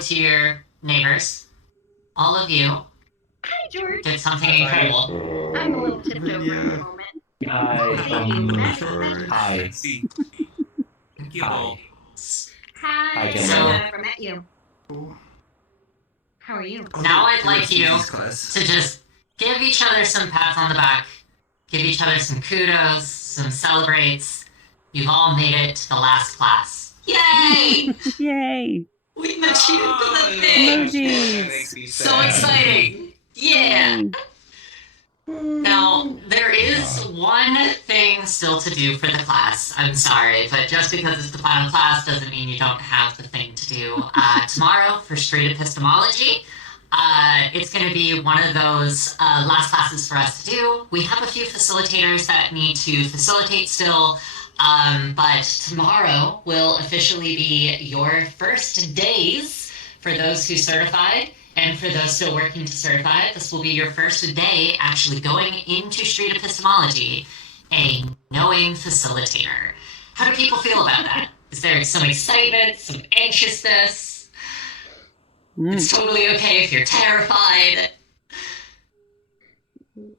to your neighbors. All of you Hi, George. did something incredible. I'm a little tipped over at the moment. Hi. Thank you. Hi. Hi, Gemma. I've never met you. How are you? Now I'd like you to just give each other some pats on the back, give each other some kudos, some celebrates. You've all made it to the last class. Yay! Yay! We achieved the thing! Emojis! So exciting! Yeah! Now, there is one thing still to do for the class. I'm sorry, but just because it's the final class doesn't mean you don't have the thing to do. Tomorrow, for street epistemology, it's going to be one of those last classes for us to do. We have a few facilitators that need to facilitate still, but tomorrow will officially be your first days for those who certified. And for those still working to certify, this will be your first day actually going into street epistemology, a knowing facilitator. How do people feel about that? Is there some excitement, some anxiousness? It's totally okay if you're terrified.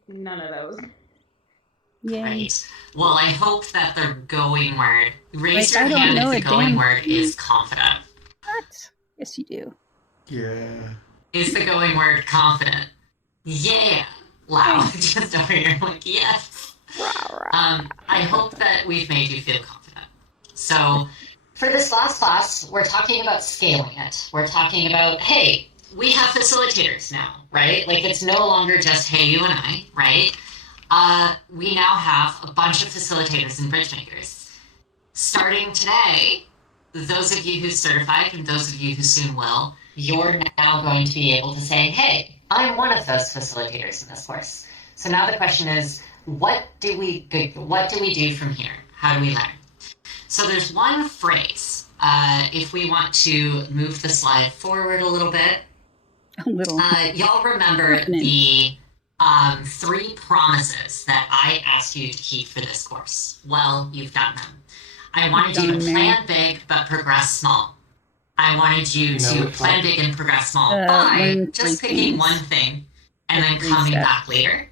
None of those. Yay. Right. Well, I hope that the going word, raise Like, your I don't hand know if the a going damn word is confident. What? Yes, you do. Yeah. Is the going word confident? Yeah. Loud. Just over here, like, yes. I hope that we've made you feel confident. So, for this last class, we're talking about scaling it. We're talking about, hey, we have facilitators now, right? Like, it's no longer just, hey, you and I, right? We now have a bunch of facilitators and bridge makers. Starting today, those of you who certified and those of you who soon will, you're now going to be able to say, hey, I'm one of those facilitators in this course. So now the question is, what do we do from here? How do we learn? So there's one phrase. If we want to move the slide forward a little bit, y'all remember the 3 promises that I asked you to keep for this course. Well, you've done them. I wanted you to plan big but progress small. I wanted you to plan big and progress small by just picking one thing and then coming back later.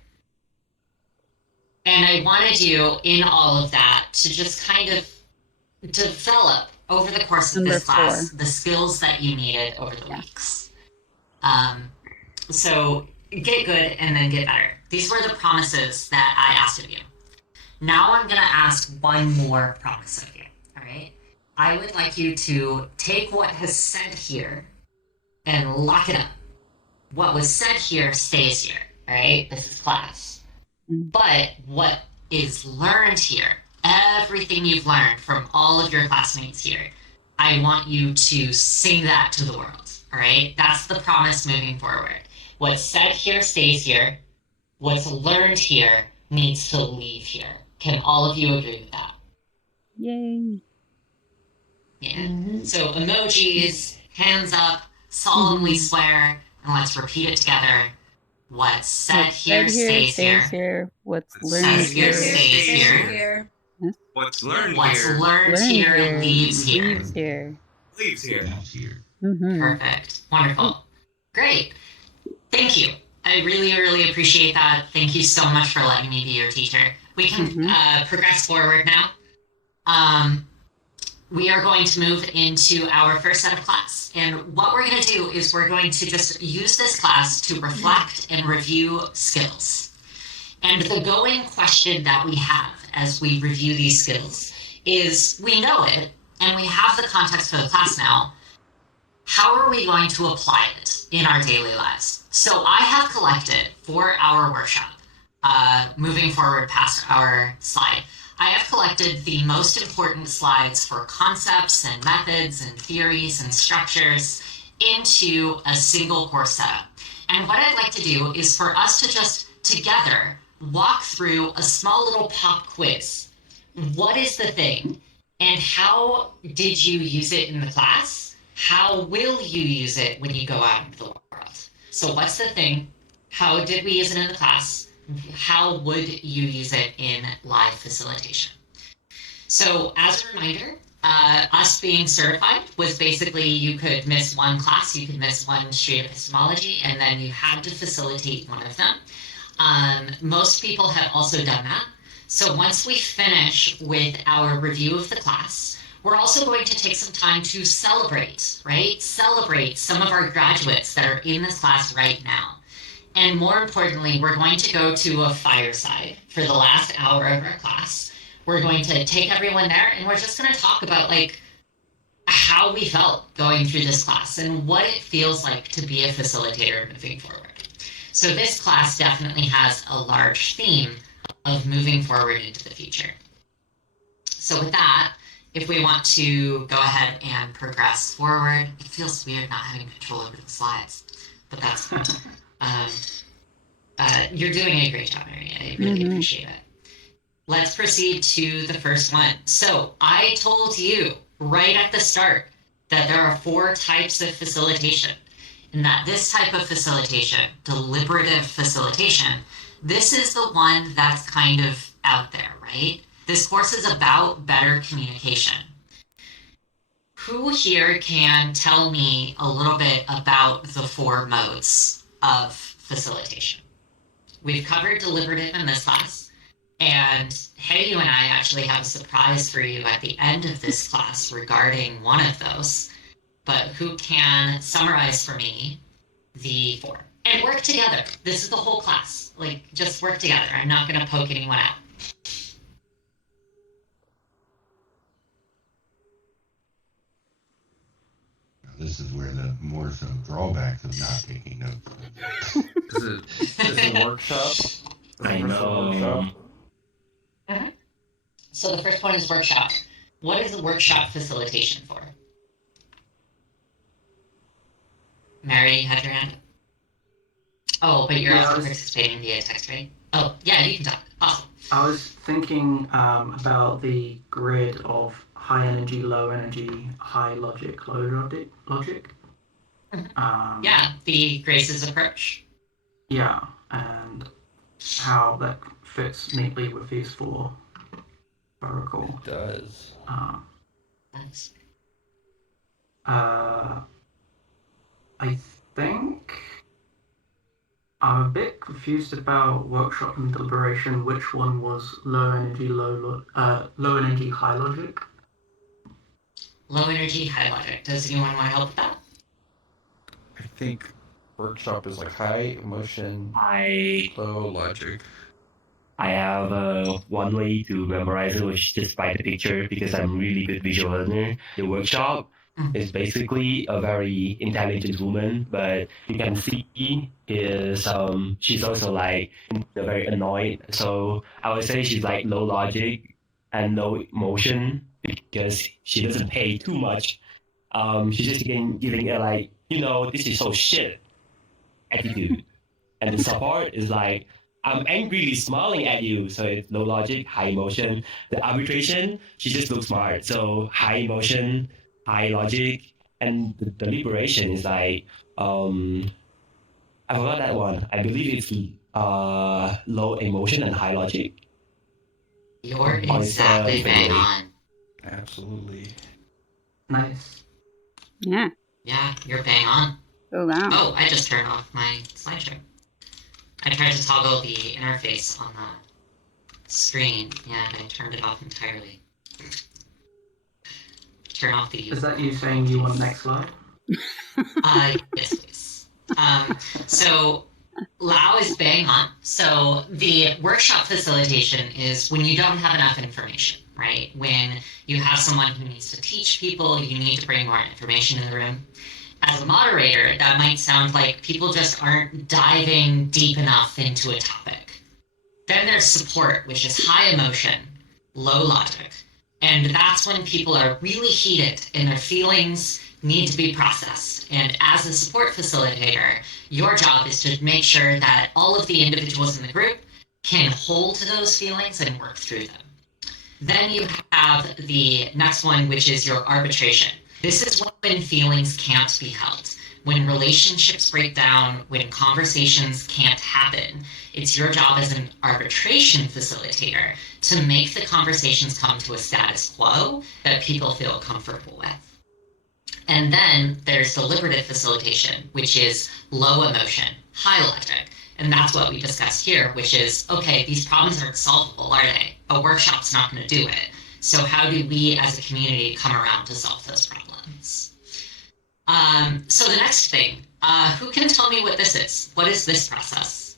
And I wanted you in all of that to just kind of develop over the course of this class the skills that you needed over the weeks. So get good and then get better. These were the promises that I asked of you. Now I'm going to ask one more promise of you, all right? I would like you to take what has said here and lock it up. What was said here stays here, all right? This is class. But what is learned here, everything you've learned from all of your classmates here, I want you to sing that to the world, all right? That's the promise moving forward. What's said here stays here. What's learned here needs to leave here. Can all of you agree with that? Yay. Yeah. So emojis, hands up, solemnly swear, and let's repeat it together. What's said here stays here. What's learned here stays here. What's learned here leaves here. Leaves here. Perfect. Wonderful. Great. Thank you. I really, really appreciate that. Thank you so much for letting me be your teacher. We can progress forward now. We are going to move into our first set of class. And what we're going to do is we're going to just use this class to reflect and review skills. And the going question that we have as we review these skills is, we know it, and we have the context for the class now. How are we going to apply it in our daily lives? So I have collected for our workshop, moving forward past our slide, I have collected the most important slides for concepts and methods and theories and structures into a single course setup. And what I'd like to do is for us to just together walk through a small little pop quiz. What is the thing? And how did you use it in the class? How will you use it when you go out into the world? So what's the thing? How did we use it in the class? How would you use it in live facilitation? So as a reminder, Us being certified was basically you could miss one class, you could miss one street epistemology, and then you had to facilitate one of them. Most people have also done that. So once we finish with our review of the class, we're also going to take some time to celebrate, right? Celebrate some of our graduates that are in this class right now. And more importantly, we're going to go to a fireside for the last hour of our class. We're going to take everyone there and we're just going to talk about like how we felt going through this class and what it feels like to be a facilitator moving forward. So this class definitely has a large theme of moving forward into the future. So with that, if we want to go ahead and progress forward, it feels weird not having control over the slides, but that's cool. You're doing a great job, Mary. I really appreciate it. Let's proceed to the first one. So I told you right at the start that there are 4 types of facilitation, and that this type of facilitation, deliberative facilitation, this is the one that's kind of out there, right? This course is about better communication. Who here can tell me a little bit about the 4 modes of facilitation? We've covered deliberative in this class, and Heyu and I actually have a surprise for you at the end of this class regarding one of those. But who can summarize for me the 4? And work together. This is the whole class. Like, just work together. I'm not going to poke anyone out. This is where the more some drawbacks of not taking notes. Is it a workshop? I know. So the first one is workshop. What is the workshop facilitation for? Mary, you had your hand up. Oh, but you're also participating via text, right? Oh, yeah, you can talk. Awesome. I was thinking about the grid of high energy, low energy, high logic, low logic. Yeah, the Grace's approach. Yeah, and how that fits neatly with these 4, if I recall. It does. Nice. I think I'm a bit confused about workshop and deliberation. Which one was low energy, low energy, high logic? Low energy, high logic. Does anyone want to help with that? I think workshop is like high emotion, I low logic. have one way to memorize it, which just by the picture, because I'm really good visual learner. The workshop is basically a very intelligent woman, but you can see is she's also like very annoyed. So I would say she's like low logic and no emotion because she doesn't pay too much. She's just giving a like, this is so shit attitude. And the support is like, I'm angrily smiling at you. So it's low logic, high emotion. The arbitration, she just looks smart. So high emotion, high logic. And the deliberation is like, I forgot that one. I believe it's low emotion and high logic. You're exactly bang on. Absolutely. Nice. Yeah. Yeah, you're bang on. Oh, wow. Oh, I just turned off my slideshow. I tried to toggle the interface on the screen, and I turned it off entirely. Turn off the... Is that you saying you want next slide? Yes, please. So, Lao is bang on. So, the workshop facilitation is when you don't have enough information, right? When you have someone who needs to teach people, you need to bring more information in the room. As a moderator, that might sound like people just aren't diving deep enough into a topic. Then there's support, which is high emotion, low logic. And that's when people are really heated and their feelings need to be processed. And as a support facilitator, your job is to make sure that all of the individuals in the group can hold to those feelings and work through them. Then you have the next one, which is your arbitration. This is when feelings can't be held. when relationships break down, when conversations can't happen, it's your job as an arbitration facilitator to make the conversations come to a status quo that people feel comfortable with. And then there's deliberative facilitation, which is low emotion, high logic. And that's what we discussed here, which is, okay, these problems aren't solvable, are they? A workshop's not going to do it. So how do we as a community come around to solve those problems? So the next thing, who can tell me what this is? What is this process?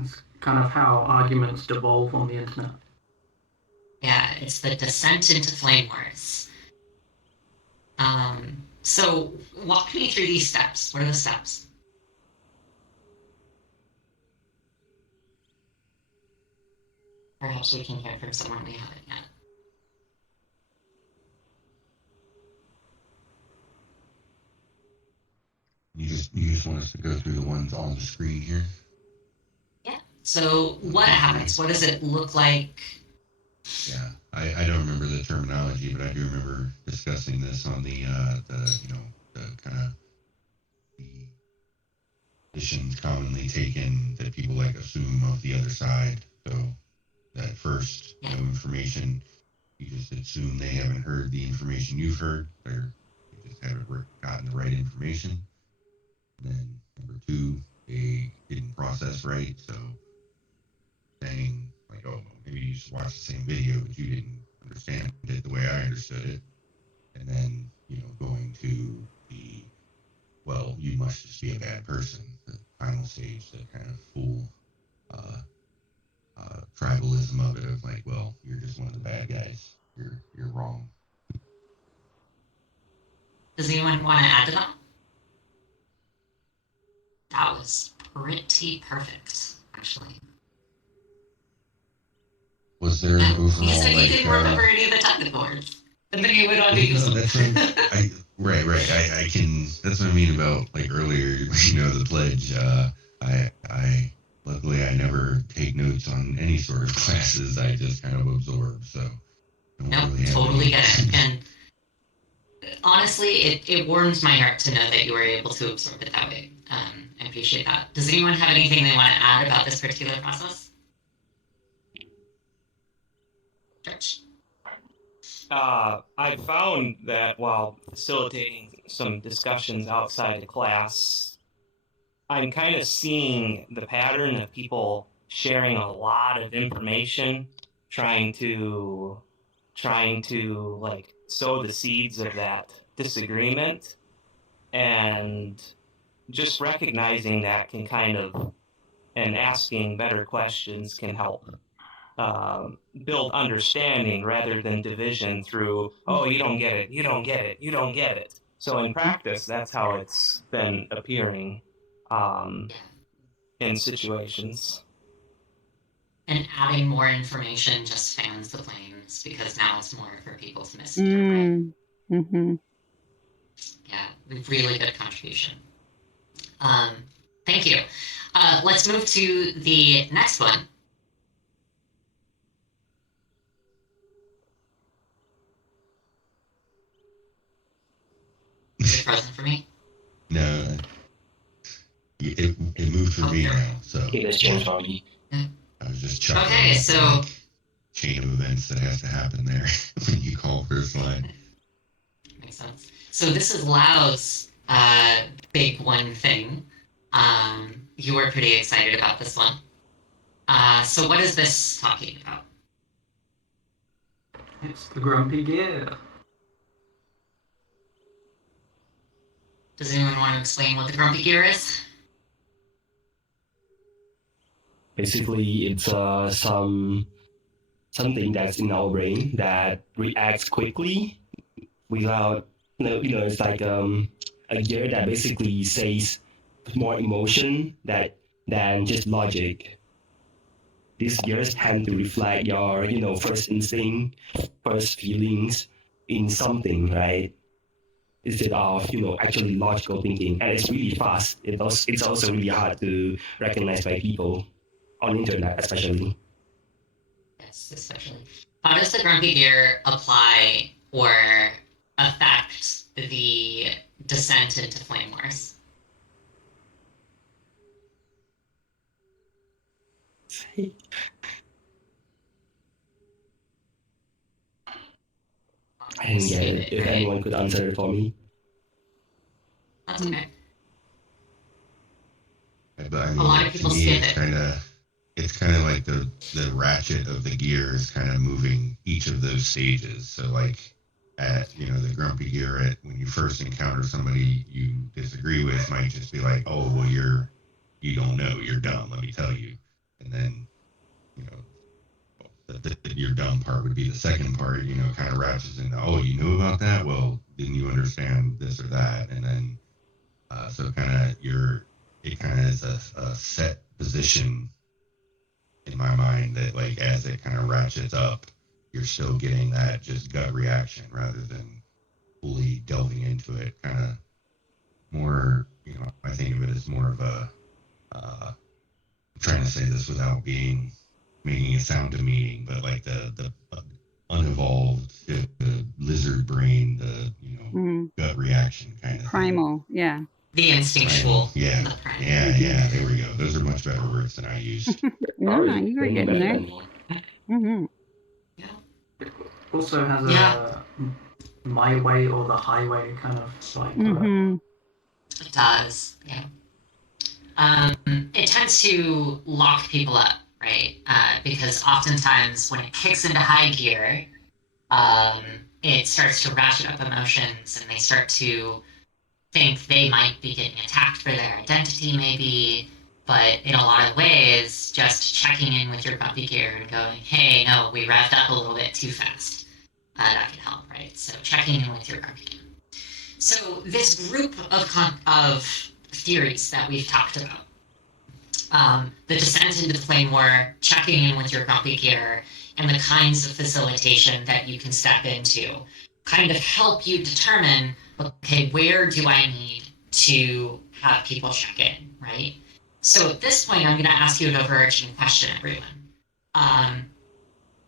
It's kind of how arguments devolve on the internet. Yeah, it's the descent into flame wars. So walk me through these steps. What are the steps? Perhaps we can hear from someone we haven't yet. You just want us to go through the ones on the screen here? Yeah. So what happens? What does it look like? Yeah, I don't remember the terminology, but I do remember discussing this on the kind of the positions commonly taken that people like assume of the other side. So that first, no information, you just assume they haven't heard the information you've heard. They just haven't gotten the right information. And then number two, they didn't process right. So saying like, oh, maybe you just watched the same video, but you didn't understand it the way I understood it. And then, going to the, well, you must just be a bad person, the final stage, the kind of full tribalism of it, of like, well, you're just one of the bad guys. You're wrong. Does anyone want to add to that? That was pretty perfect, actually. Was there an overall, He said he like, didn't remember any of the technical words. And then he went on to use no, them. that's right. I can. That's what I mean about like earlier. The pledge. I luckily I never take notes on any sort of classes. I just kind of absorb. So. Nope, totally get it. And honestly, it warms my heart to know that you were able to absorb it that way. I appreciate that. Does anyone have anything they want to add about this particular process? George? I found that while facilitating some discussions outside of class, I'm kind of seeing the pattern of people sharing a lot of information, trying to like sow the seeds of that disagreement, and just recognizing that can and asking better questions can help build understanding rather than division through, oh, you don't get it, you don't get it, you don't get it. So in practice, that's how it's been appearing in situations. And adding more information just fans the flames because now it's more for people to misinterpret. Mm-hmm. Yeah, really good contribution. Thank you. Let's move to the next one. Is it frozen for me? No, it moved for me now. So It has changed for me. I was just chuckling. Okay, at so the, like, chain of events that has to happen there when you call first line. makes sense. So this is Lau's big one thing. You were pretty excited about this one. So what is this talking about? It's the grumpy gear. Does anyone want to explain what the grumpy gear is? Basically, it's something that's in our brain that reacts quickly without, it's like a gear that basically says more emotion than just logic. These gears tend to reflect your, first instinct, first feelings in something, right? Instead of, actually logical thinking. And it's really fast. It's also really hard to recognize by people on the internet, especially. Yes, especially. How does the grumpy gear apply or affect the descent into Flame Wars? I didn't get it. If anyone could answer it for me. That's okay. But I mean, A lot of to people me, skip it's it. kind of like the ratchet of the gear is kind of moving each of those stages. So like at the grumpy gear at when you first encounter somebody you disagree with might just be like, oh well, you don't know, you're dumb, let me tell you. And then you know the you're dumb part would be the second part, kind of ratchets into, oh, you knew about that, well, didn't you understand this or that? And then so it kind of is a set position in my mind that like as it kind of ratchets up, you're still getting that just gut reaction rather than fully delving into it. Kind of more, I think of it as more of a. I'm trying to say this without making it sound demeaning, but like the unevolved, the lizard brain, the gut reaction kind of Primal, thing. yeah. The instinctual. Yeah, The primal. yeah. There we go. Those are much better words than I used. No, you were getting better there. than me. Mm-hmm. It also has a my way or the highway kind of side to it. Mm-hmm. It does, yeah. It tends to lock people up, right? Because oftentimes when it kicks into high gear, it starts to ratchet up emotions and they start to think they might be getting attacked for their identity, maybe. But in a lot of ways, just checking in with your grumpy gear and going, hey, no, we revved up a little bit too fast. That can help, right? So checking in with your grumpy gear. So this group of theories that we've talked about, the descent into the flame war, checking in with your grumpy gear, and the kinds of facilitation that you can step into, kind of help you determine, okay, where do I need to have people check in, right? So at this point, I'm going to ask you an overarching question, everyone.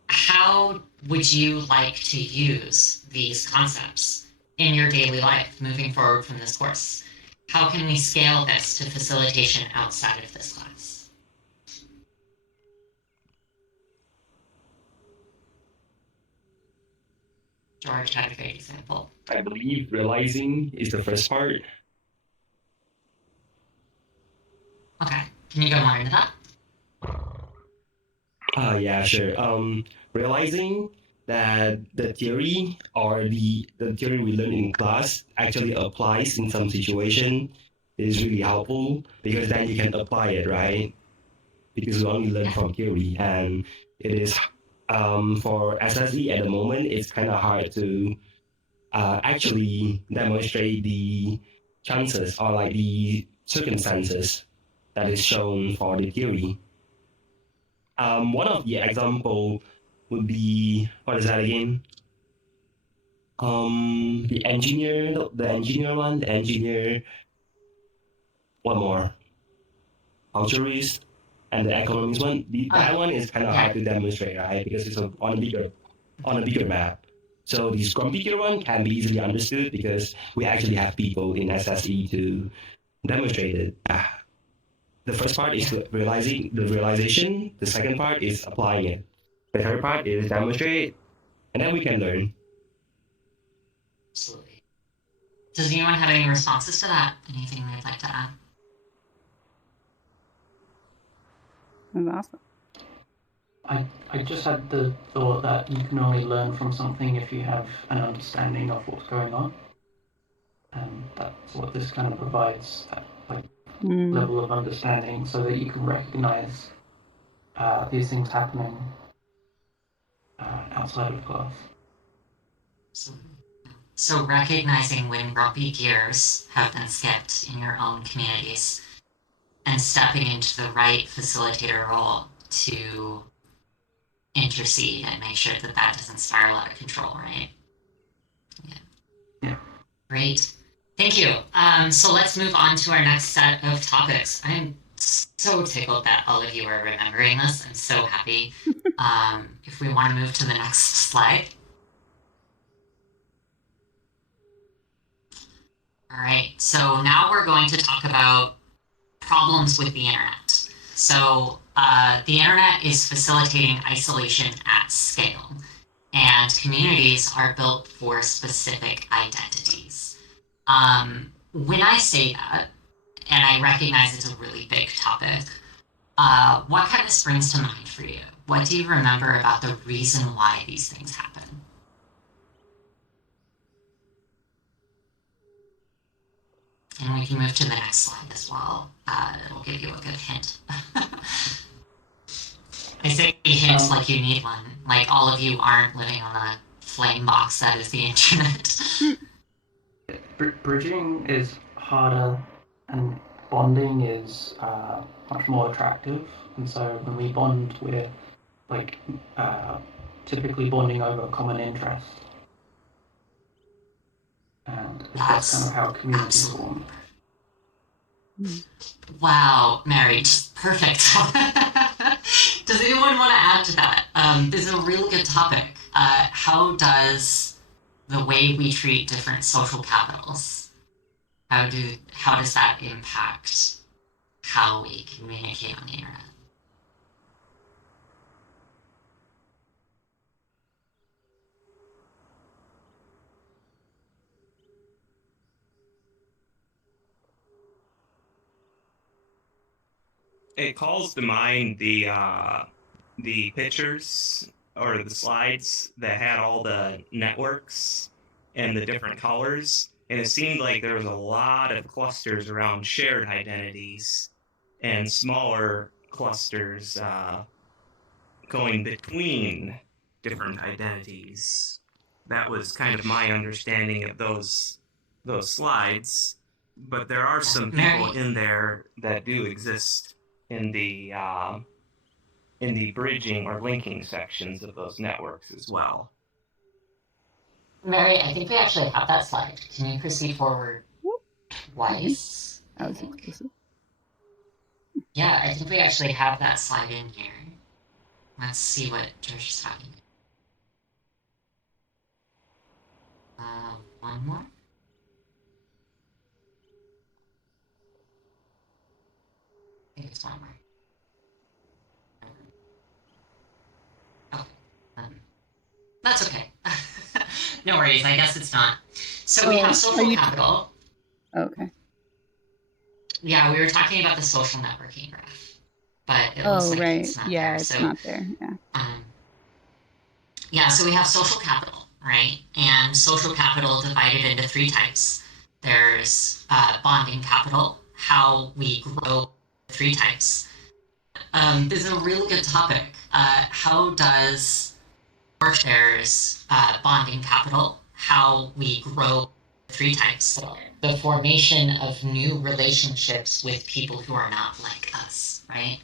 How would you like to use these concepts in your daily life moving forward from this course? How can we scale this to facilitation outside of this class? George had a great example. I believe realizing is the first part. Okay, can you go more into that? Yeah, sure. Realizing that the theory or the theory we learn in class actually applies in some situation is really helpful because then you can apply it, right? Because we only learn from theory, and it is for SSE at the moment, it's kind of hard to actually demonstrate the chances or like the circumstances that is shown for the theory. One of the example would be, what is that again? The engineer one, the engineer, what more? Altruist, and the economist one. That one is kind of hard to demonstrate, right? Because it's on a bigger map. So the Scrum Picker one can be easily understood because we actually have people in SSE to demonstrate it. The first part is realizing the realization. The second part is applying it. The third part is demonstrate, and then we can learn. Absolutely. Does anyone have any responses to that? Anything they'd like to add? That's awesome. I just had the thought that you can only learn from something if you have an understanding of what's going on. And that's what this kind of provides, that level of understanding so that you can recognize these things happening outside of class. So recognizing when grumpy gears have been skipped in your own communities and stepping into the right facilitator role to intercede and make sure that that doesn't spiral out of control, right? Yeah. Great. Thank you. So let's move on to our next set of topics. I'm so tickled that all of you are remembering this. I'm so happy. If we want to move to the next slide. All right, so now we're going to talk about problems with the internet. So the internet is facilitating isolation at scale, and communities are built for specific identities. When I say that, and I recognize it's a really big topic, what kind of springs to mind for you? What do you remember about the reason why these things happen? And we can move to the next slide as well. It'll give you a good hint. I say hints like you need one. Like all of you aren't living on the flame box that is the internet. Bridging is harder, and bonding is much more attractive. And so when we bond, we're like typically bonding over a common interest, and that's kind of how communities form. Wow, Mary, just perfect. Does anyone want to add to that? This is a really good topic. How does the way we treat different social capitals, how does that impact how we communicate on the internet? It calls to mind the pictures or the slides that had all the networks and the different colors, and it seemed like there was a lot of clusters around shared identities and smaller clusters going between different identities. That was kind of my understanding of those slides, but there are some people in there that do exist in the bridging or linking sections of those networks as well. Mary, I think we actually have that slide. Can you proceed forward twice? I was exclusive. Yeah, I think we actually have that slide in here. Let's see what George is talking about. One more. I think it's one more. Okay. That's okay. No worries. I guess it's not. So we have social capital. Okay. Yeah, we were talking about the social networking graph, but it looks like right. it's not Yeah, there. it's So, not there. Yeah. Yeah, so we have social capital, right? And social capital divided into three types. There's bonding capital, how we grow three types. This is a really good topic. How does there's bonding capital, how we grow three types. The formation of new relationships with people who are not like us, right?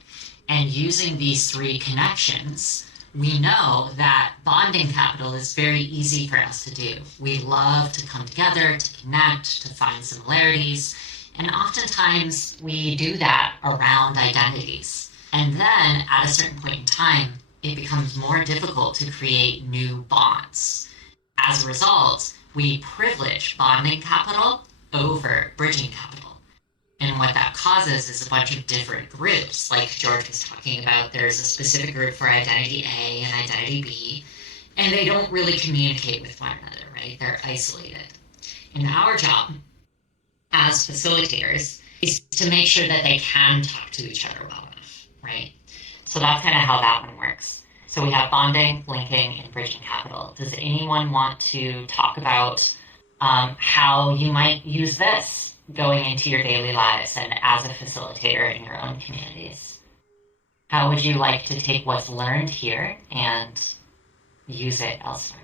And using these three connections, we know that bonding capital is very easy for us to do. We love to come together, to connect, to find similarities. And oftentimes we do that around identities. And then at a certain point in time, it becomes more difficult to create new bonds. As a result, we privilege bonding capital over bridging capital. And what that causes is a bunch of different groups. Like George was talking about, there's a specific group for identity A and identity B, and they don't really communicate with one another, right? They're isolated. And our job as facilitators is to make sure that they can talk to each other well enough, right? So that's kind of how that one works. So we have bonding, linking, and bridging capital. Does anyone want to talk about how you might use this going into your daily lives and as a facilitator in your own communities? How would you like to take what's learned here and use it elsewhere?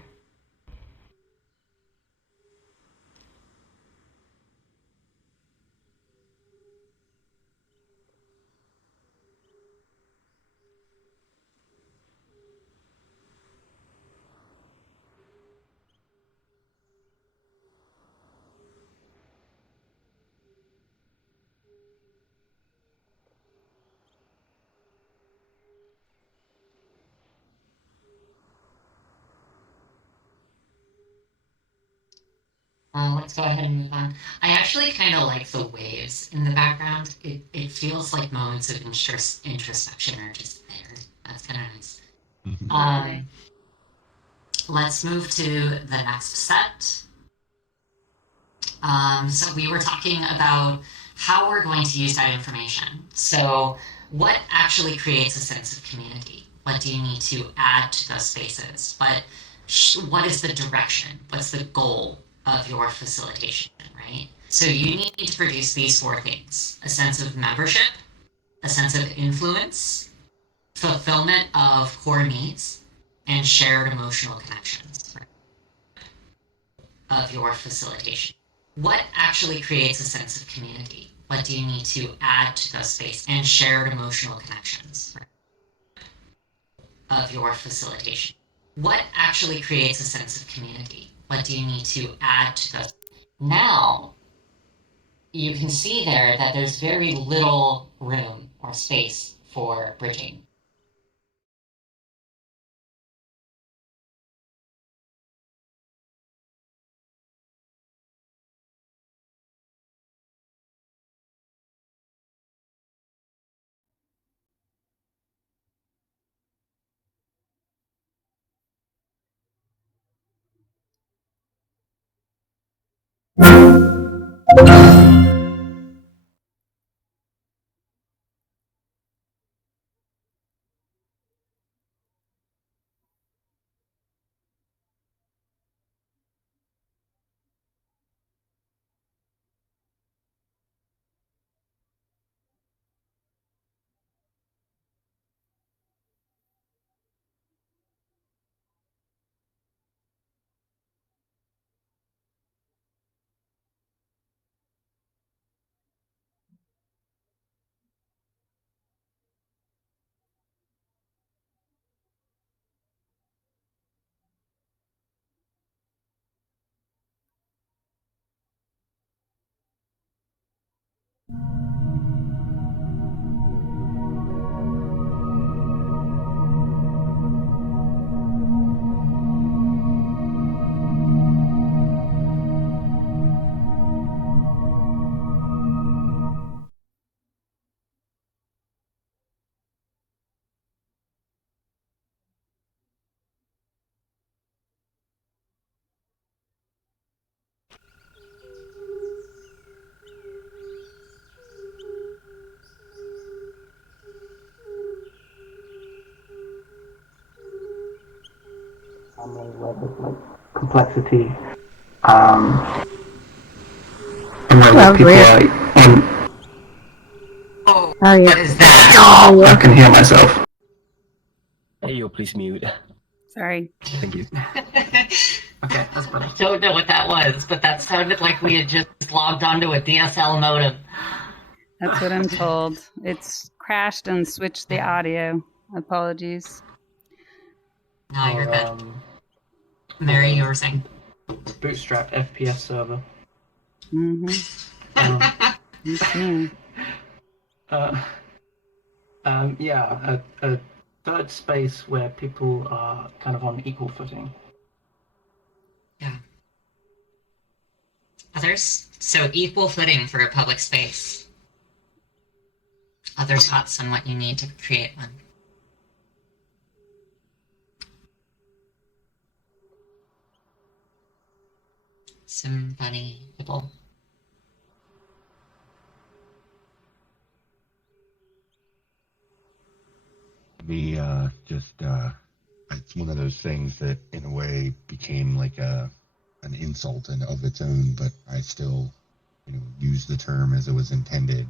Let's go ahead and move on. I actually kind of like the waves in the background. It feels like moments of introspection are just there. That's kind of nice. Let's move to the next set. So we were talking about how we're going to use that information. So what actually creates a sense of community? What do you need to add to those spaces? But what is the direction? What's the goal of your facilitation, right? So you need to produce these four things: a sense of membership, a sense of influence, fulfillment of core needs, and shared emotional connections of your facilitation. What actually creates a sense of community? What do you need to add to those spaces and shared emotional connections of your facilitation? What actually creates a sense of community? What do you need to add to those? Now, you can see there that there's very little room or space for bridging. Complexity. And where Hello, people Bria. are in. Oh, How are you? what is that? How are I you? can hear myself. Hey, yo, please mute. Sorry. Thank you. Okay, that's better. I don't know what that was, but that sounded like we had just logged onto a DSL modem. That's what I'm told. It's crashed and switched the audio. Apologies. No, you're good. Or, Mary, you were saying. Bootstrap FPS server. Mm-hmm. It's me. Yeah, a third space where people are kind of on equal footing. Yeah. Others? So equal footing for a public space. Other thoughts on what you need to create one? Somebody people. Me, it's one of those things that in a way became like an insult and of its own, but I still, use the term as it was intended,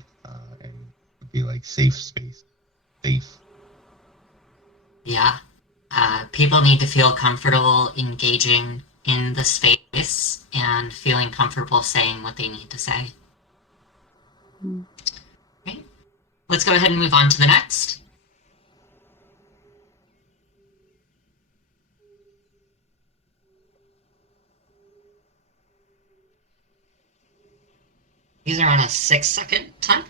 and would be like safe space, safe. Yeah. People need to feel comfortable engaging in the space and feeling comfortable saying what they need to say. Okay. Let's go ahead and move on to the next. These are on a 6-second time.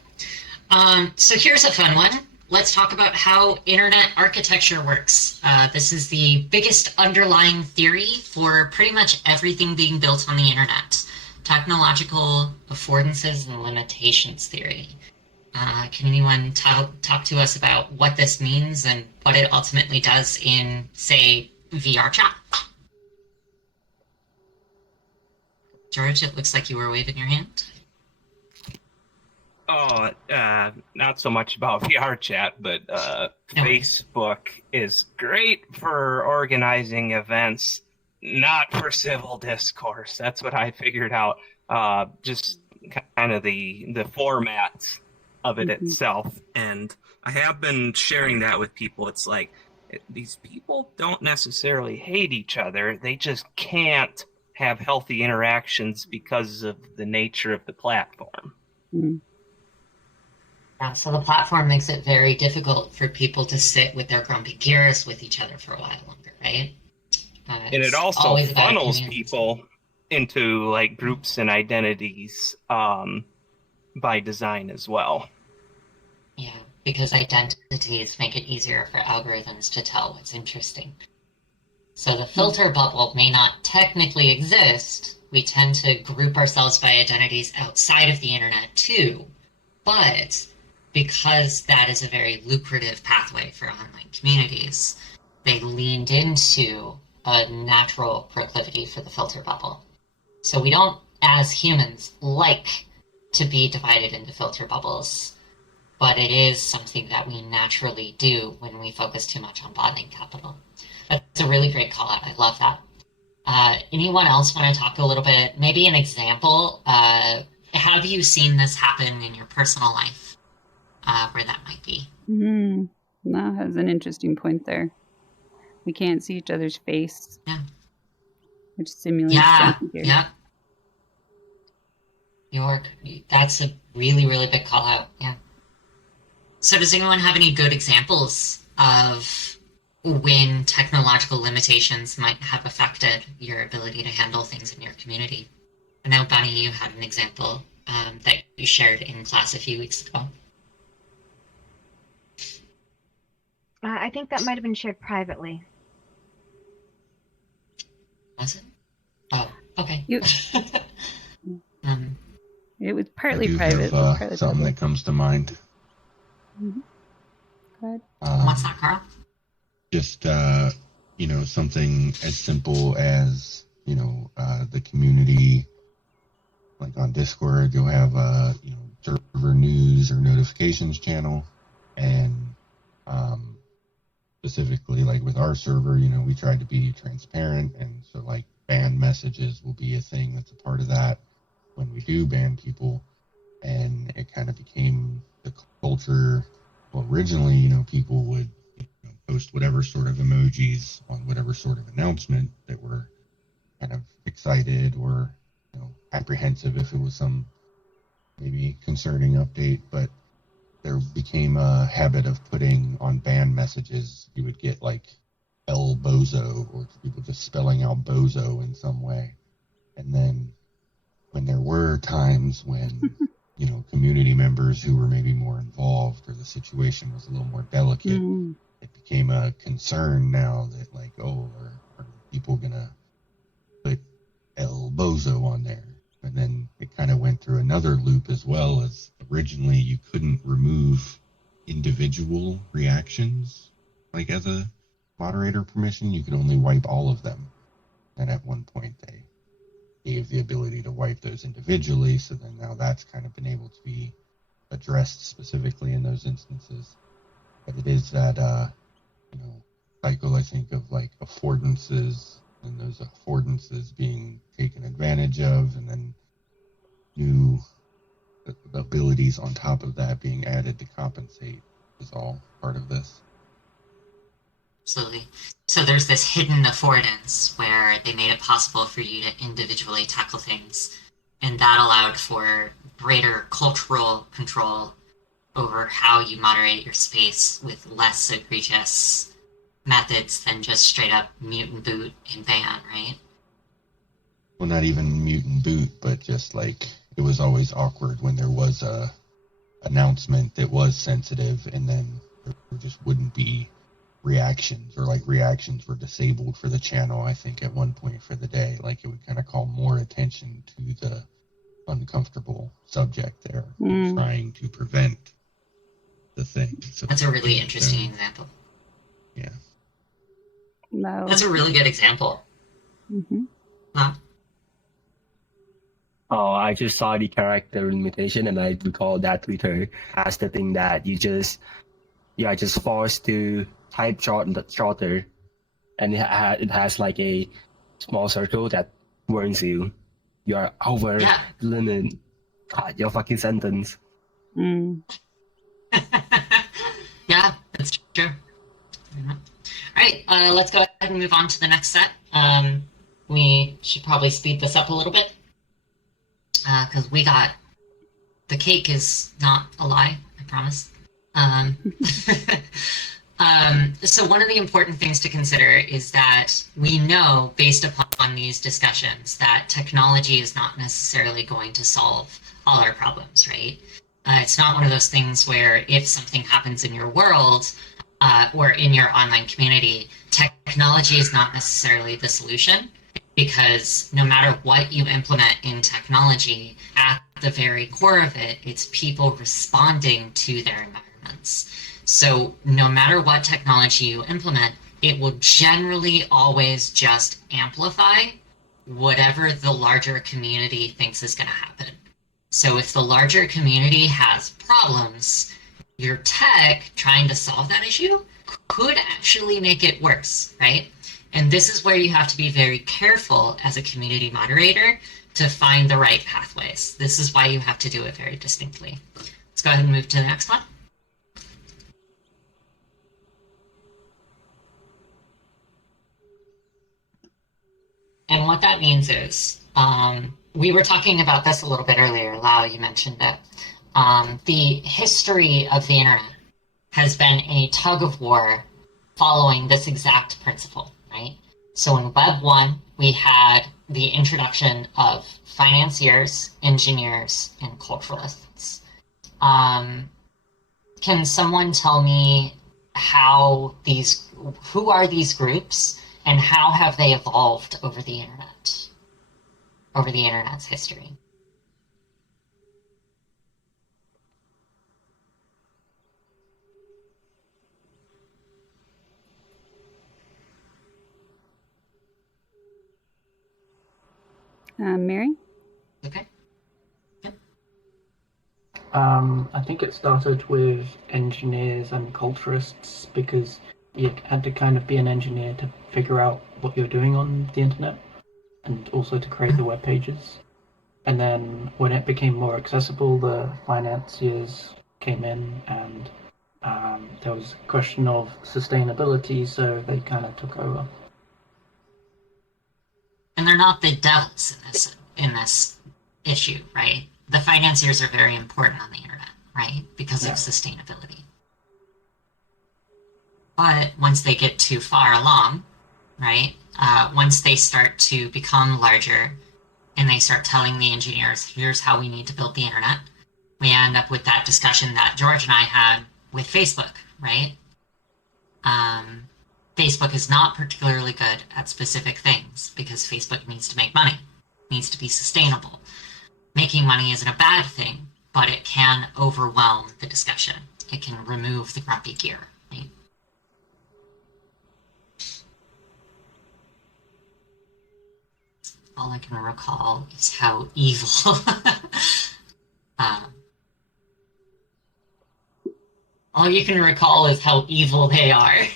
So here's a fun one. Let's talk about how internet architecture works. This is the biggest underlying theory for pretty much everything being built on the internet. technological affordances and limitations theory. Can anyone talk to us about what this means and what it ultimately does in, say, VR chat? George, it looks like you were waving your hand. Oh, not so much about VR chat, but Facebook is great for organizing events, not for civil discourse. That's what I figured out. Just kind of the format of it itself. And I have been sharing that with people. It's like these people don't necessarily hate each other. They just can't have healthy interactions because of the nature of the platform. Mm-hmm. Yeah, so the platform makes it very difficult for people to sit with their grumpy gears with each other for a while longer, right? And it also funnels people into like groups and identities by design as well. Yeah, because identities make it easier for algorithms to tell what's interesting. So the filter bubble may not technically exist. We tend to group ourselves by identities outside of the internet too. But because that is a very lucrative pathway for online communities, they leaned into a natural proclivity for the filter bubble. So we don't, as humans, like to be divided into filter bubbles, but it is something that we naturally do when we focus too much on bonding capital. That's a really great call out. I love that. Anyone else want to talk a little bit, maybe an example? Have you seen this happen in your personal life, where that might be? Mm-hmm. That has an interesting point there. We can't see each other's face. Yeah. Which simulates grumpy gears. Yeah. York, that's a really, really big call out. Yeah. So does anyone have any good examples of when technological limitations might have affected your ability to handle things in your community? I know, Bunny, you had an example that you shared in class a few weeks ago. I think that might have been shared privately. Was it? Oh, okay. It was partly I do private. Have, partly something public. that comes to mind. Mm-hmm. Go ahead. What's that, Carl? Just something as simple as the community, like on Discord, you'll have a server news or notifications channel, and specifically like with our server, we tried to be transparent, and so like banned messages will be a thing that's a part of that when we do ban people, and it kind of became the culture. Well, originally, people would post whatever sort of emojis on whatever sort of announcement that were kind of excited or apprehensive if it was some maybe concerning update, but there became a habit of putting on banned messages, you would get like El Bozo, or people just spelling out bozo in some way. And then when there were times when community members who were maybe more involved, or the situation was a little more delicate, it became a concern now that like, are people gonna put El Bozo on there? And then it kind of went through another loop as well, as originally you couldn't remove individual reactions, like as a moderator permission, you could only wipe all of them. And at one point they gave the ability to wipe those individually, so then now that's kind of been able to be addressed specifically in those instances. But it is that cycle, I think, of like affordances, and those affordances being taken advantage of, and then new abilities on top of that being added to compensate, is all part of this. Absolutely. So there's this hidden affordance where they made it possible for you to individually tackle things, and that allowed for greater cultural control over how you moderate your space with less egregious methods than just straight up mute and boot and ban, right? Well, not even mute and boot, but just like it was always awkward when there was a announcement that was sensitive, and then there just wouldn't be reactions, or like reactions were disabled for the channel, I think at one point for the day. Like it would kind of call more attention to the uncomfortable subject there, trying to prevent the thing. So, That's a really interesting example. Yeah. No. That's a really good example. Mm-hmm. Huh? Oh, I just saw the character limitation, and I recall that Twitter as the thing that you are just forced to type shorter, and it has like a small circle that warns you you're over the limit. God, your fucking sentence. Yeah, that's true. All right, let's go ahead and move on to the next set. We should probably speed this up a little bit because the cake is not a lie, I promise. So one of the important things to consider is that we know, based upon these discussions, that technology is not necessarily going to solve all our problems, right? It's not one of those things where if something happens in your world or in your online community, technology is not necessarily the solution, because no matter what you implement in technology, at the very core of it, it's people responding to their environments. So no matter what technology you implement, it will generally always just amplify whatever the larger community thinks is going to happen. So if the larger community has problems, your tech trying to solve that issue could actually make it worse, right? And this is where you have to be very careful as a community moderator to find the right pathways. This is why you have to do it very distinctly. Let's go ahead and move to the next one. And what that means is, we were talking about this a little bit earlier. Lau, you mentioned it. The history of the internet has been a tug of war following this exact principle, right? So in Web 1, we had the introduction of financiers, engineers, and culturalists. Can someone tell me who are these groups and how have they evolved over the internet, over the internet's history? Mary? Okay. I think it started with engineers and culturists because you had to kind of be an engineer to figure out what you're doing on the internet and also to create the web pages. And then when it became more accessible, the financiers came in, and there was a question of sustainability, so they kind of took over. And they're not the devils in this issue, right? The financiers are very important on the internet, right? Because of sustainability. But once they get too far along, right? Once they start to become larger and they start telling the engineers, here's how we need to build the internet, we end up with that discussion that George and I had with Facebook, right? Facebook is not particularly good at specific things because Facebook needs to make money, needs to be sustainable. Making money isn't a bad thing, but it can overwhelm the discussion. It can remove the grumpy gear, right? All I can recall is how evil all you can recall is how evil they are.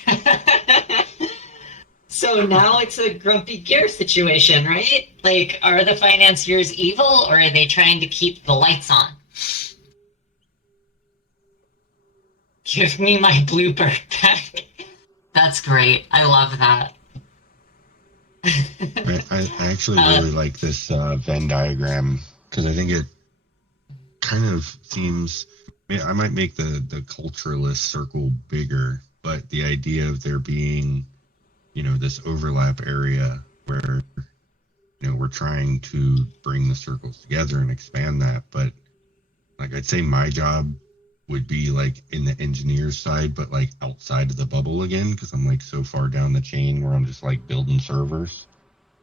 So now it's a grumpy gear situation, right? Like, are the financiers evil, or are they trying to keep the lights on? Give me my bluebird back. That's great. I love that. I actually really like this Venn diagram because I think it kind of seems. I might make the culturalist circle bigger, but the idea of there being, this overlap area where, we're trying to bring the circles together and expand that. But like I'd say my job would be like in the engineer side, but like outside of the bubble again, because I'm like so far down the chain where I'm just like building servers.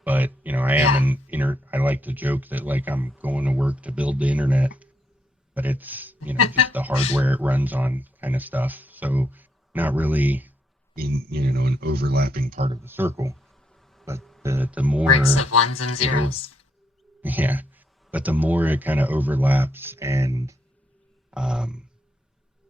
But I am I like to joke that like I'm going to work to build the internet, but it's just the hardware it runs on kind of stuff. So not really in an overlapping part of the circle. But the more Bricks of ones and zeros. yeah, but the more it kind of overlaps and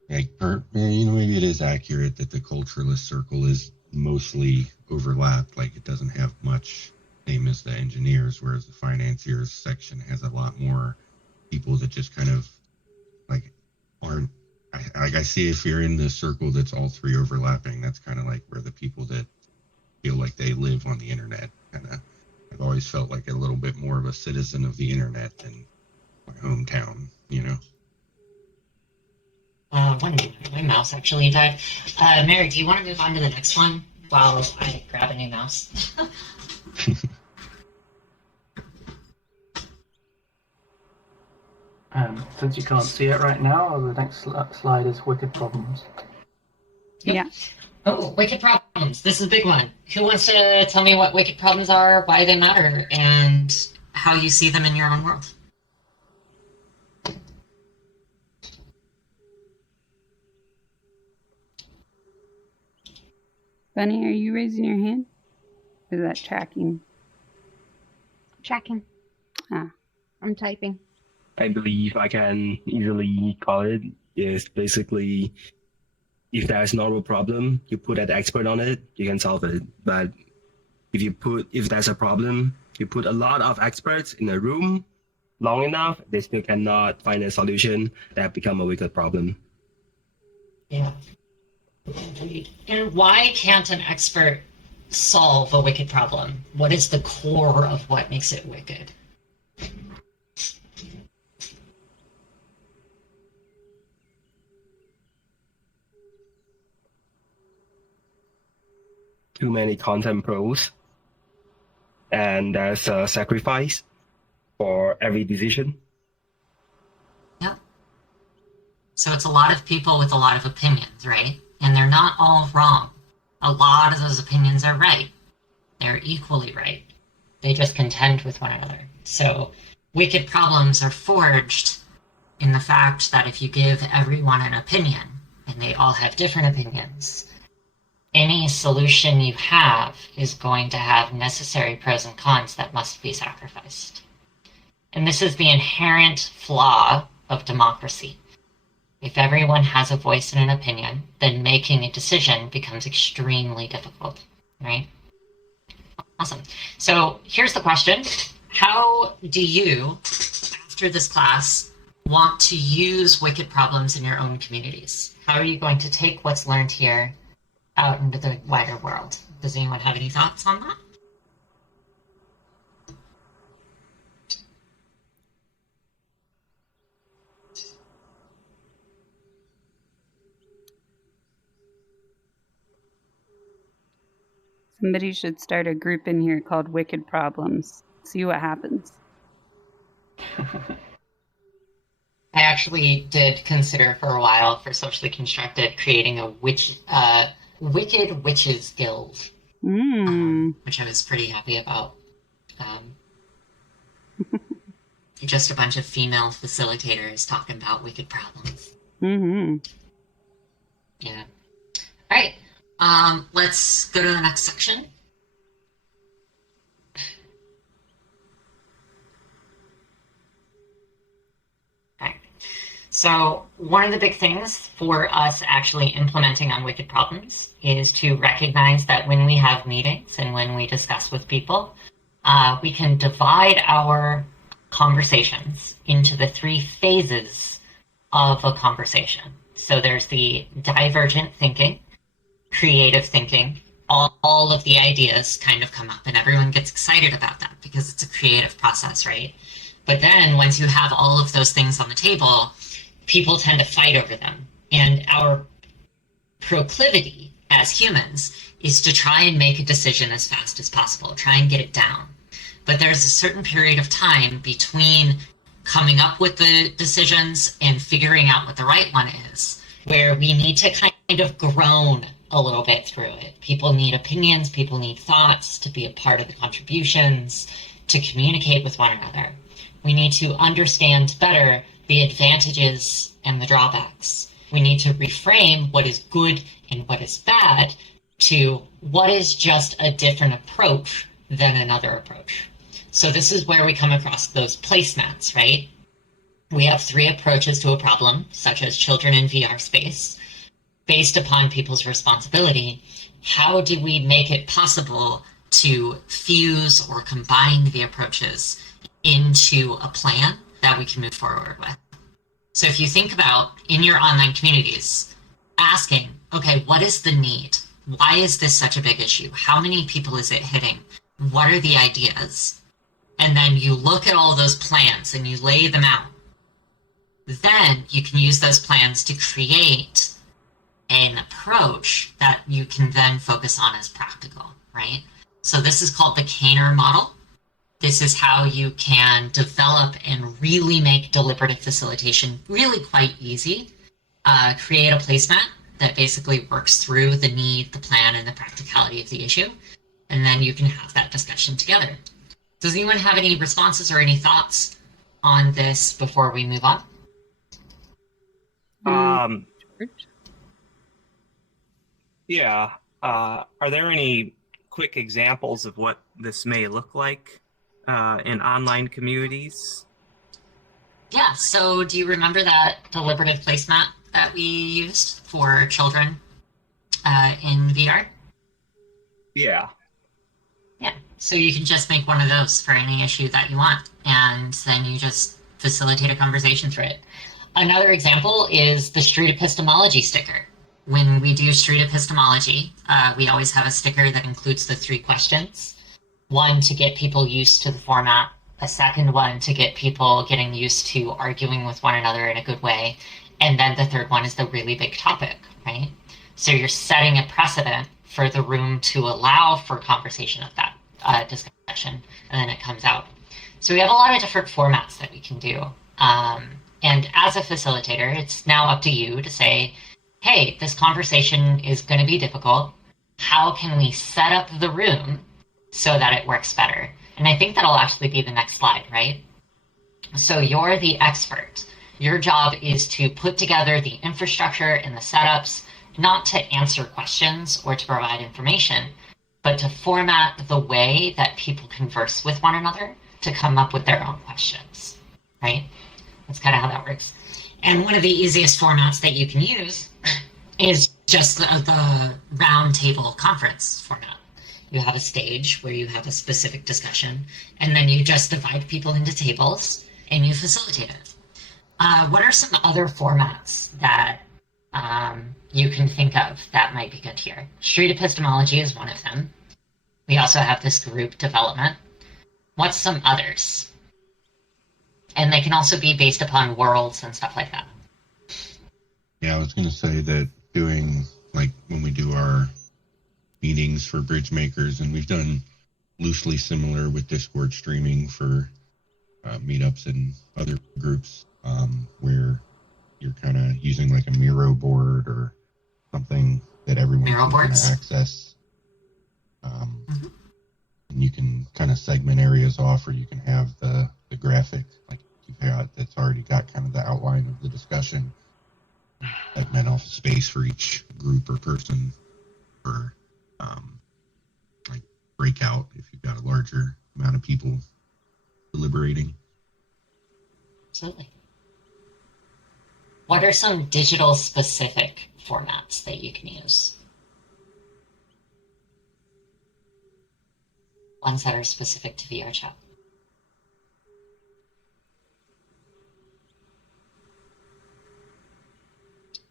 maybe it is accurate that the culturalist circle is mostly overlapped. Like it doesn't have much same as the engineers, whereas the financiers section has a lot more people that just kind of like aren't. I see if you're in the circle that's all three overlapping, that's kind of like where the people that feel like they live on the internet kind of. I've always felt like a little bit more of a citizen of the internet than my hometown. My mouse actually died. Mary, do you want to move on to the next one while I grab a new mouse? Since you can't see it right now, the next slide is wicked problems. Yep. Yeah. Oh, wicked problems. This is a big one. Who wants to tell me what wicked problems are, why they matter, and how you see them in your own world? Bunny, are you raising your hand? Or is that tracking? Tracking. Ah. I'm typing. I believe I can easily call it. Is basically if there's not a problem, you put an expert on it, you can solve it. But if there's a problem, you put a lot of experts in a room long enough, they still cannot find a solution. That become a wicked problem. Yeah. Indeed. And why can't an expert solve a wicked problem? What is the core of what makes it wicked? Too many content pros, and there's a sacrifice for every decision. Yep. So it's a lot of people with a lot of opinions, right? And they're not all wrong. A lot of those opinions are right. They're equally right. They just contend with one another. So wicked problems are forged in the fact that if you give everyone an opinion, and they all have different opinions, any solution you have is going to have necessary pros and cons that must be sacrificed. And this is the inherent flaw of democracy. If everyone has a voice and an opinion, then making a decision becomes extremely difficult, right? Awesome. So here's the question. How do you, after this class, want to use wicked problems in your own communities? How are you going to take what's learned here out into the wider world? Does anyone have any thoughts on that? Somebody should start a group in here called Wicked Problems. See what happens. I actually did consider for a while, for Socially Constructed, creating a Wicked Witches Guild, which I was pretty happy about. Just a bunch of female facilitators talking about wicked problems. Mm-hmm. Yeah. All right. Let's go to the next section. Okay. So one of the big things for us actually implementing on wicked problems is to recognize that when we have meetings and when we discuss with people, we can divide our conversations into the 3 phases of a conversation. So there's the divergent thinking, creative thinking, all of the ideas kind of come up and everyone gets excited about that because it's a creative process, right? But then once you have all of those things on the table, people tend to fight over them. And our proclivity as humans is to try and make a decision as fast as possible, try and get it down. But there's a certain period of time between coming up with the decisions and figuring out what the right one is, where we need to kind of groan a little bit through it. People need opinions, people need thoughts to be a part of the contributions, to communicate with one another. We need to understand better the advantages and the drawbacks. We need to reframe what is good and what is bad to what is just a different approach than another approach. So this is where we come across those placemats, right? We have 3 approaches to a problem, such as children in VR space, based upon people's responsibility. How do we make it possible to fuse or combine the approaches into a plan that we can move forward with? So if you think about in your online communities, asking, okay, what is the need? Why is this such a big issue? How many people is it hitting? What are the ideas? And then you look at all those plans and you lay them out. Then you can use those plans to create an approach that you can then focus on as practical, right? So this is called the Kaner model. This is how you can develop and really make deliberative facilitation really quite easy. Create a placemat that basically works through the need, the plan, and the practicality of the issue. And then you can have that discussion together. Does anyone have any responses or any thoughts on this before we move on? Yeah. Are there any quick examples of what this may look like in online communities? Yeah, so do you remember that deliberative placemat that we used for children in VR? Yeah. Yeah, so you can just make one of those for any issue that you want, and then you just facilitate a conversation through it. Another example is the street epistemology sticker. When we do street epistemology, we always have a sticker that includes the 3 questions. One, to get people used to the format. A second one, to get people getting used to arguing with one another in a good way. And then the third one is the really big topic, right? So you're setting a precedent for the room to allow for conversation of that discussion, and then it comes out. So we have a lot of different formats that we can do. And as a facilitator, it's now up to you to say, hey, this conversation is going to be difficult. How can we set up the room so that it works better? And I think that'll actually be the next slide, right? So you're the expert. Your job is to put together the infrastructure and the setups, not to answer questions or to provide information, but to format the way that people converse with one another to come up with their own questions, right? That's kind of how that works. And one of the easiest formats that you can use is just the round table conference format. You have a stage where you have a specific discussion, and then you just divide people into tables and you facilitate it. What are some other formats that you can think of that might be good here? Street epistemology is one of them. We also have this group development. What's some others? And they can also be based upon worlds and stuff like that. Yeah, I was going to say that doing, like, when we do our meetings for bridge makers, and we've done loosely similar with Discord streaming for meetups and other groups, where you're kind of using like a Miro board or something that everyone Miro can kind of boards? access. And you can kind of segment areas off, or you can have the graphic like you've got that's already got kind of the outline of the discussion, segment off space for each group or person, or like breakout if you've got a larger amount of people deliberating. Absolutely. What are some digital specific formats that you can use? Ones that are specific to VR chat.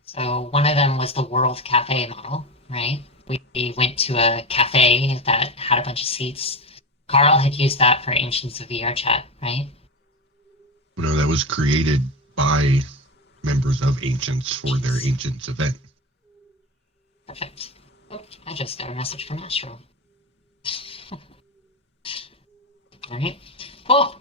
So one of them was the World Cafe model, right? We went to a cafe that had a bunch of seats. Carl had used that for Ancients of VR chat, right? No, that was created by members of Ancients for their Ancients event. Perfect. Oh, I just got a message from Astro. All right, cool.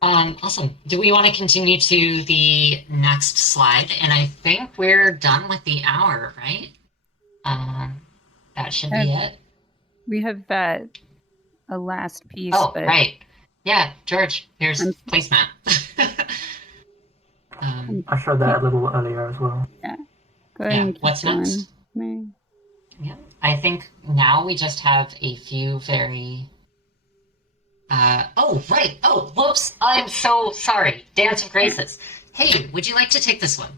Awesome. Do we want to continue to the next slide? And I think we're done with the hour, right? That should be it. We have a last piece. Oh, but right. Yeah, George, here's placemat. I showed that a little earlier as well. Yeah. Go ahead and keep what's going, next? Mary. Yeah, I think now we just have a few very. Oh, right. Oh, whoops. I'm so sorry. Dance of Graces. Hey, would you like to take this one?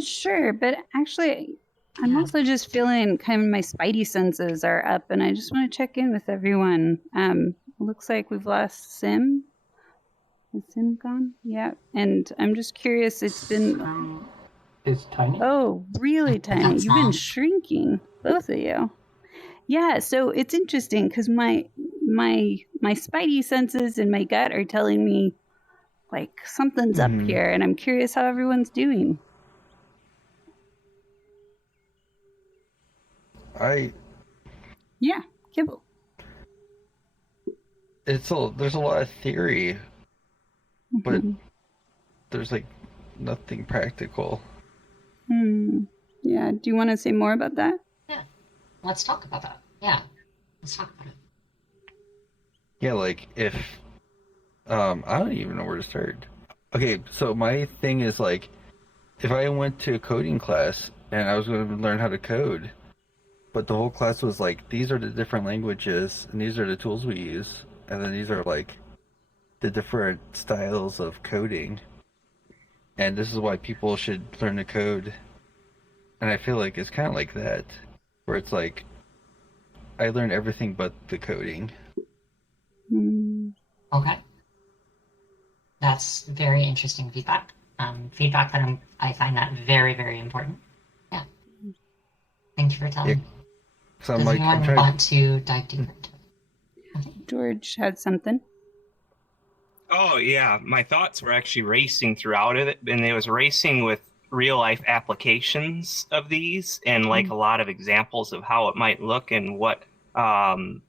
Sure, but actually, I'm also just feeling kind of my spidey senses are up, and I just want to check in with everyone. Looks like we've lost Sim. Is Sim gone? Yeah, and I'm just curious. It's been. Is tiny. Oh, really tiny. You've been shrinking, both of you. Yeah, so it's interesting because my spidey senses and my gut are telling me like something's up here, and I'm curious how everyone's doing. Yeah, Kibble. There's a lot of theory, but there's like nothing practical. Yeah, do you want to say more about that? Yeah, let's talk about that. Yeah, let's talk about it. Yeah, like if I don't even know where to start. Okay, so my thing is like if I went to a coding class and I was going to learn how to code, but the whole class was like, these are the different languages and these are the tools we use, and then these are like the different styles of coding, and this is why people should learn to code. And I feel like it's kind of like that, where it's like I learned everything but the coding. Okay. That's very interesting feedback. Feedback that I find that very, very important. Yeah. Thank you for telling me. So Does anyone want to dive deeper into it? Okay. George had something. Oh yeah, my thoughts were actually racing throughout it, and it was racing with real life applications of these, and like a lot of examples of how it might look and what and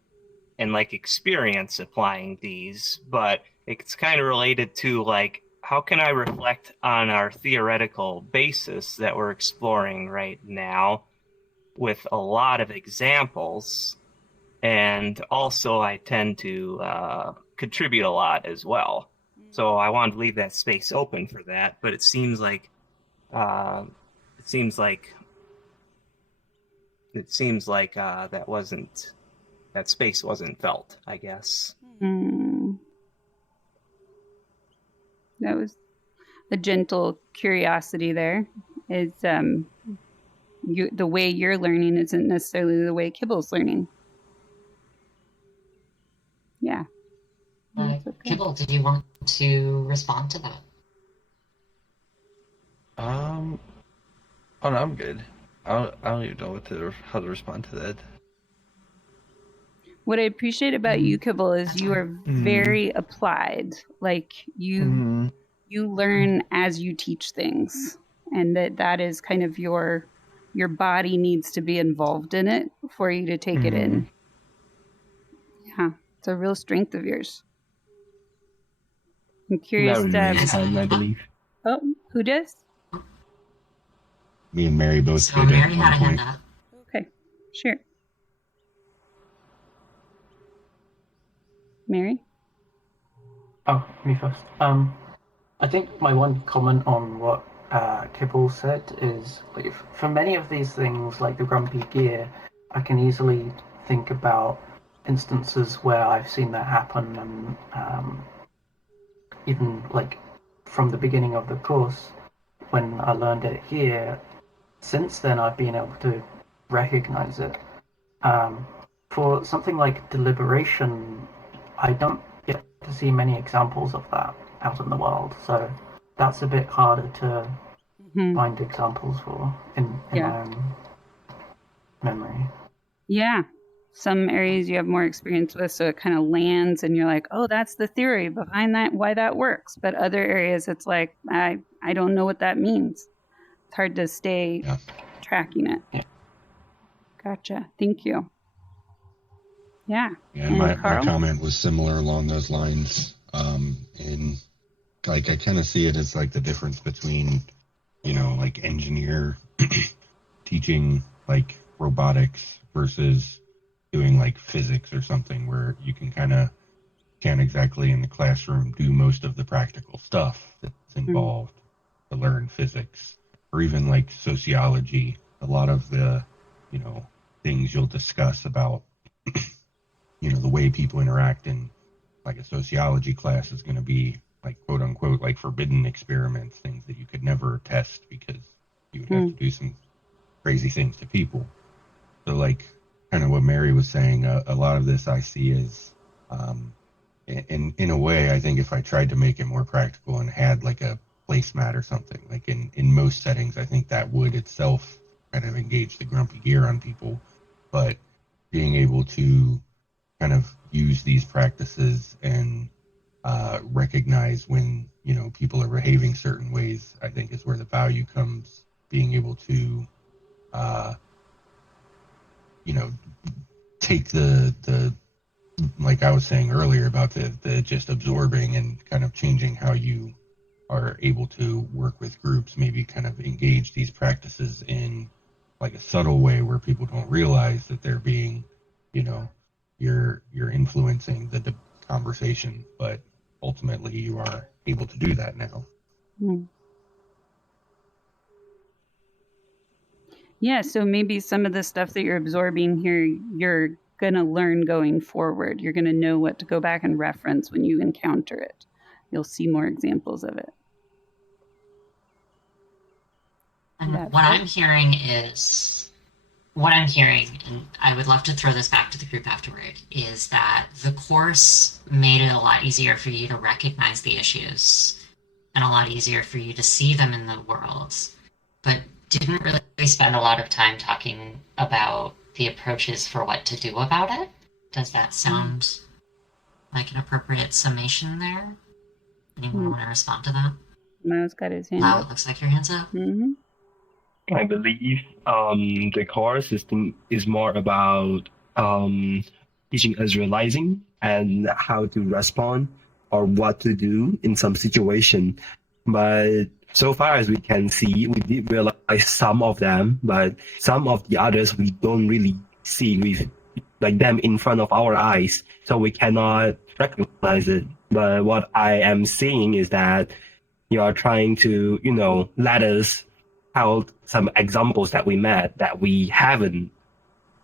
like experience applying these. But it's kind of related to like how can I reflect on our theoretical basis that we're exploring right now with a lot of examples. And also I tend to contribute a lot as well. So I wanted to leave that space open for that, but it seems like that space wasn't felt, I guess. That was a gentle curiosity there. Is the way you're learning isn't necessarily the way Kibble's learning. Yeah. Okay. Kibble, did you want to respond to that? Oh no, I'm good. I don't even know how to respond to that. What I appreciate about you, Kibble, is you are very applied. Like you learn as you teach things, and that is kind of your body needs to be involved in it for you to take it in. Yeah, it's a real strength of yours. I'm curious. I believe. Oh, who does? Me and Mary both So did Mary at had a one point. hand up. Okay, sure. Mary? Oh, me first. I think my one comment on what Kibble said is, like, for many of these things, like the grumpy gear, I can easily think about instances where I've seen that happen, and even like from the beginning of the course, when I learned it here, since then I've been able to recognize it. For something like deliberation, I don't get to see many examples of that out in the world, so that's a bit harder to find examples for in my own memory. Yeah. Some areas you have more experience with, so it kind of lands and you're like, oh, that's the theory behind that, why that works. But other areas, it's like, I don't know what that means. It's hard to stay tracking it. Yeah. Gotcha. Thank you. Yeah. And my comment was similar along those lines. And like I kind of see it as like the difference between, like engineer teaching like robotics versus doing like physics or something where you can't exactly in the classroom do most of the practical stuff that's involved to learn physics, or even like sociology. A lot of the, things you'll discuss about, the way people interact in like a sociology class is going to be like quote unquote like forbidden experiments, things that you could never test because you would have to do some crazy things to people. So like kind of what Mary was saying, a lot of this I see is, in a way, I think if I tried to make it more practical and had like a placemat or something, like in most settings, I think that would itself kind of engage the grumpy gear on people. But being able to kind of use these practices and recognize when people are behaving certain ways, I think is where the value comes. Being able to uh, take the like I was saying earlier about the just absorbing and kind of changing how you are able to work with groups, maybe kind of engage these practices in like a subtle way where people don't realize that they're being, you know, you're influencing the conversation, but ultimately you are able to do that now. Yeah, so maybe some of the stuff that you're absorbing here, you're going to learn going forward. You're going to know what to go back and reference when you encounter it. You'll see more examples of it. And what I'm hearing, and I would love to throw this back to the group afterward, is that the course made it a lot easier for you to recognize the issues and a lot easier for you to see them in the world, but didn't really spend a lot of time talking about the approaches for what to do about it. Does that sound like an appropriate summation there? Anyone want to respond to that? Mao's got his hand Wow, up. it looks like your hand's up. I believe the core system is more about teaching us realizing and how to respond or what to do in some situation. But so far as we can see, we did realize some of them, but some of the others we don't really see with like them in front of our eyes, so we cannot recognize it. But what I am seeing is that you are trying to, let us out some examples that we met that we haven't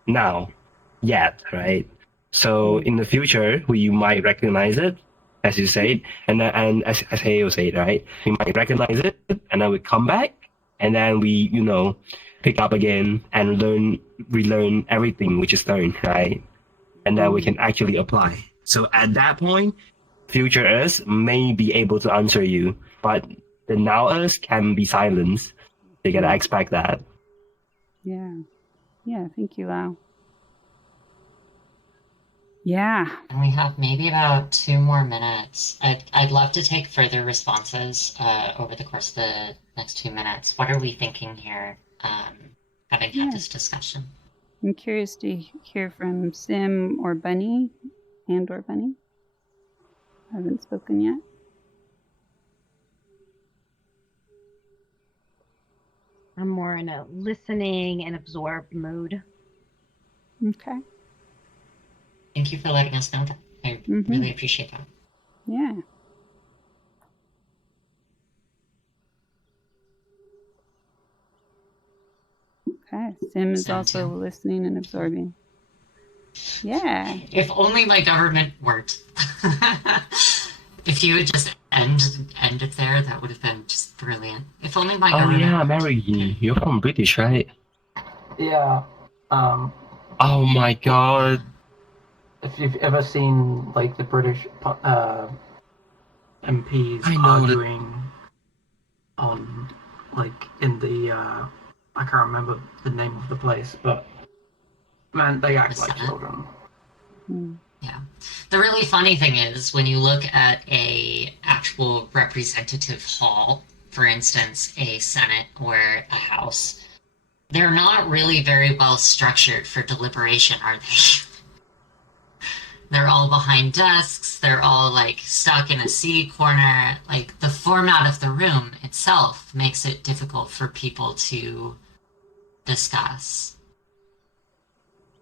now yet, right? So in the future, we might recognize it, as you said, and as Hale said, right? We might recognize it, and then we come back, and then we, pick up again and relearn everything which is learned, right? And then we can actually apply. So at that point, future us may be able to answer you, but the now us can be silenced. You gotta expect that. Yeah. Thank you, Lau. Yeah. And we have maybe about 2 more minutes. I'd love to take further responses over the course of the next 2 minutes. What are we thinking here, having had this discussion? I'm curious to hear from Sim or Bunny, or Bunny. I haven't spoken yet. I'm more in a listening and absorbed mood. Okay. Thank you for letting us know that. I really appreciate that. Yeah. Okay. Sim is also listening and absorbing. Yeah. If only my government worked. If you would just end it there, that would have been just brilliant. If only my government. Oh yeah, Mary, you're from British, right? Yeah. Oh my god. If you've ever seen like the British MPs arguing on like in the I can't remember the name of the place, but man, they act like children. Yeah. The really funny thing is when you look at a actual representative hall, for instance, a Senate or a House, they're not really very well structured for deliberation, are they? They're all behind desks. They're all like stuck in a seat corner. Like the format of the room itself makes it difficult for people to discuss.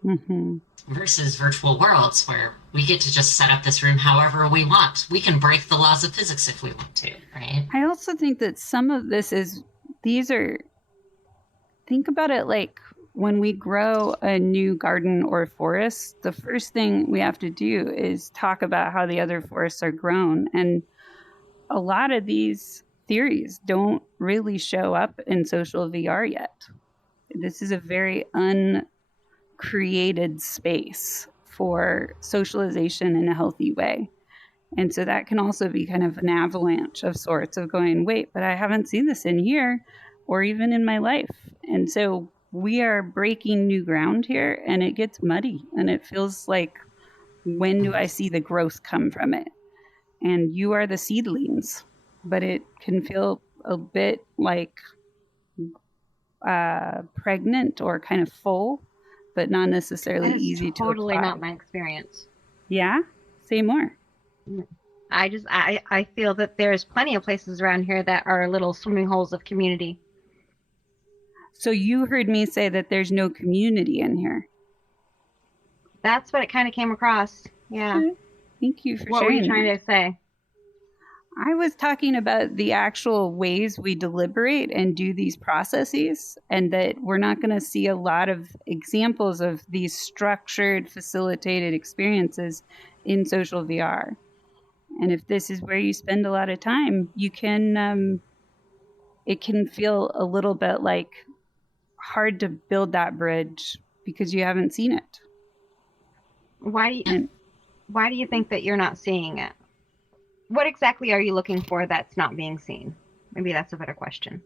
Mm-hmm. Versus virtual worlds where we get to just set up this room however we want. We can break the laws of physics if we want to, right? I also think that some of this is, think about it like when we grow a new garden or forest, the first thing we have to do is talk about how the other forests are grown. And a lot of these theories don't really show up in social VR yet. This is a very uncreated space for socialization in a healthy way. And so that can also be kind of an avalanche of sorts of going, wait, but I haven't seen this in here or even in my life. And so we are breaking new ground here, and it gets muddy, and it feels like, when do I see the growth come from it? And you are the seedlings, but it can feel a bit like pregnant or kind of full, but not necessarily That is easy to totally apply. not my experience. Yeah? Say more. I feel that there's plenty of places around here that are little swimming holes of community. So you heard me say that there's no community in here. That's what it kind of came across. Yeah. Okay. Thank you for What were sharing you trying that. to say? I was talking about the actual ways we deliberate and do these processes, and that we're not going to see a lot of examples of these structured, facilitated experiences in social VR. And if this is where you spend a lot of time, you can, it can feel a little bit like hard to build that bridge because you haven't seen it. Why do you think that you're not seeing it? What exactly are you looking for that's not being seen? Maybe that's a better question.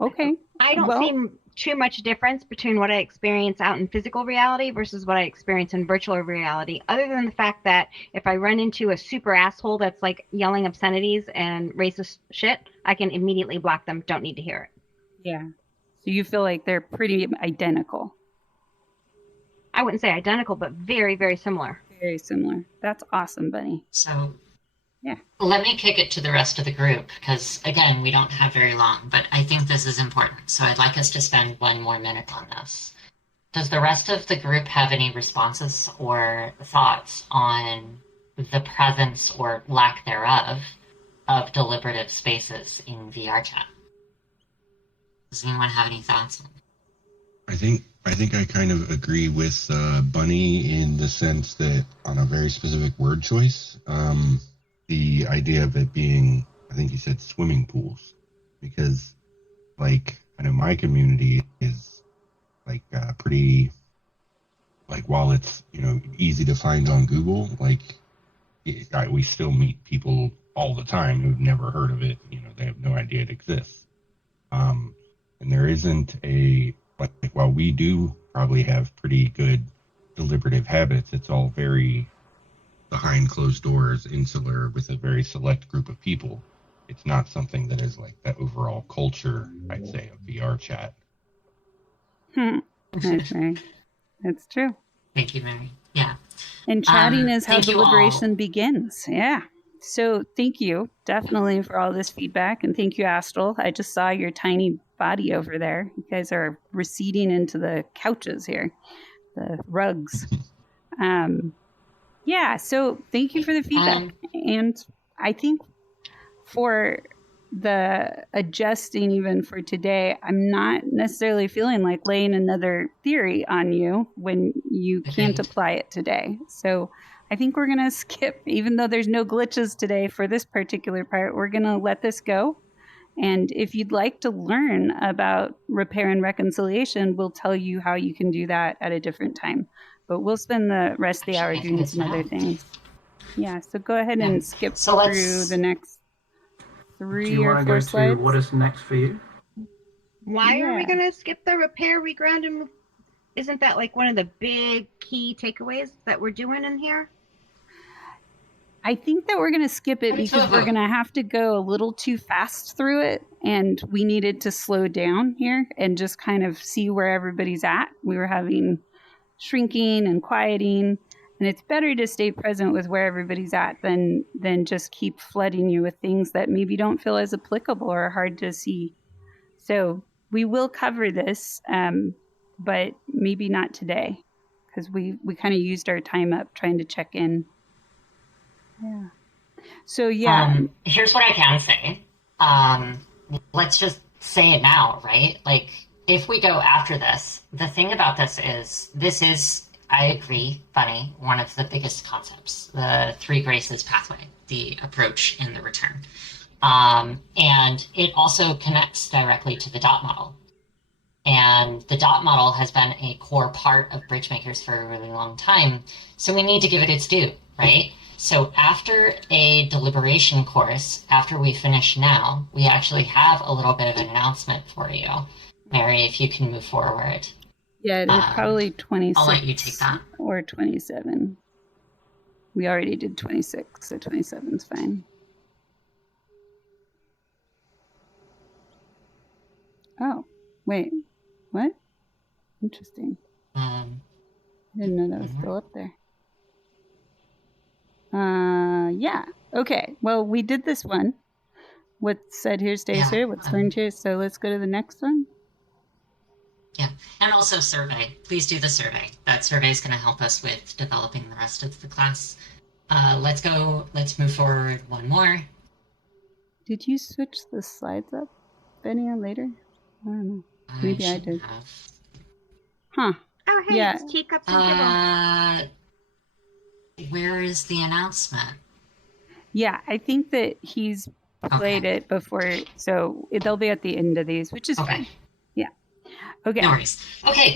Okay. I don't see too much difference between what I experience out in physical reality versus what I experience in virtual reality, other than the fact that if I run into a super asshole that's like yelling obscenities and racist shit, I can immediately block them. Don't need to hear it. Yeah. So you feel like they're pretty identical. I wouldn't say identical, but very, very similar. Very similar. That's awesome, Bunny. So yeah, let me kick it to the rest of the group because, again, we don't have very long, but I think this is important. So I'd like us to spend 1 more minute on this. Does the rest of the group have any responses or thoughts on the presence or lack thereof of deliberative spaces in VR chat? Does anyone have any thoughts on it? I think I kind of agree with Bunny in the sense that on a very specific word choice, the idea of it being, I think you said swimming pools, because like I know my community is like pretty, like while it's easy to find on Google, like we still meet people all the time who've never heard of it. They have no idea it exists. And there isn't like while we do probably have pretty good deliberative habits, it's all very behind closed doors, insular, with a very select group of people. It's not something that is like that overall culture, I'd say, of VR chat. That's right. That's true. Thank you, Mary. Yeah. And chatting is how deliberation begins. Yeah. So thank you definitely for all this feedback. And thank you, Astral. I just saw your tiny body over there. You guys are receding into the couches here, the rugs. Yeah. So thank you for the feedback. And I think for the adjusting even for today, I'm not necessarily feeling like laying another theory on you when you can't apply it today. So I think we're going to skip, even though there's no glitches today for this particular part, we're going to let this go. And if you'd like to learn about repair and reconciliation, we'll tell you how you can do that at a different time. But we'll spend the rest of the hour doing some other things. Yeah, so go ahead and skip through the next 3 or 4 slides. Do you want to go to what is next for you? Why are we going to skip the repair, reground, and isn't that like one of the big key takeaways that we're doing in here? I think that we're going to skip it because we're going to have to go a little too fast through it, and we needed to slow down here and just kind of see where everybody's at. We were having shrinking and quieting. And it's better to stay present with where everybody's at than just keep flooding you with things that maybe don't feel as applicable or hard to see. So we will cover this, but maybe not today, because we kind of used our time up trying to check in. Yeah. So yeah. Here's what I can say. Let's just say it now, right? Like, if we go after this, the thing about this is, I agree, Bunny, one of the biggest concepts, the Three Graces pathway, the approach and the return. And it also connects directly to the dot model. And the dot model has been a core part of Bridgemakers for a really long time. So we need to give it its due, right? So after a deliberation course, after we finish now, we actually have a little bit of an announcement for you. Mary, if you can move forward. Yeah, it was probably 26. I'll let you take that. Or 27. We already did 26, so 27's fine. Oh, wait. What? Interesting. I didn't know that was still up there. Yeah. Okay. Well, we did this one. What's said here stays here. What's learned here. So let's go to the next one. Yeah. And also survey. Please do the survey. That survey is going to help us with developing the rest of the class. Let's go. Let's move forward one more. Did you switch the slides up, Benny, or later? I don't know. Maybe I did. Huh. Oh, hey, Yeah. it's Teacups and Kibble. Where is the announcement? Yeah, I think that he's played it before, so they'll be at the end of these, which is fine. Yeah. Okay. No worries. Okay,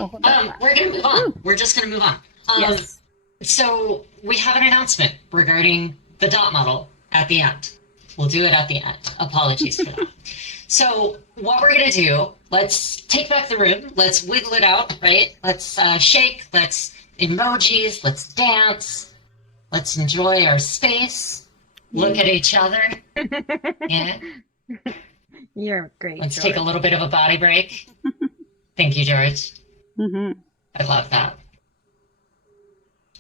we're going to move on. We're just going to move on. Yes. So we have an announcement regarding the dot model at the end. We'll do it at the end. Apologies for that. So what we're going to do, let's take back the room. Let's wiggle it out, right? Let's shake. Let's emojis. Let's dance. Let's enjoy our space. Look at each other. Yeah. You're great. Let's George. take a little bit of a body break. Thank you, George. I love that.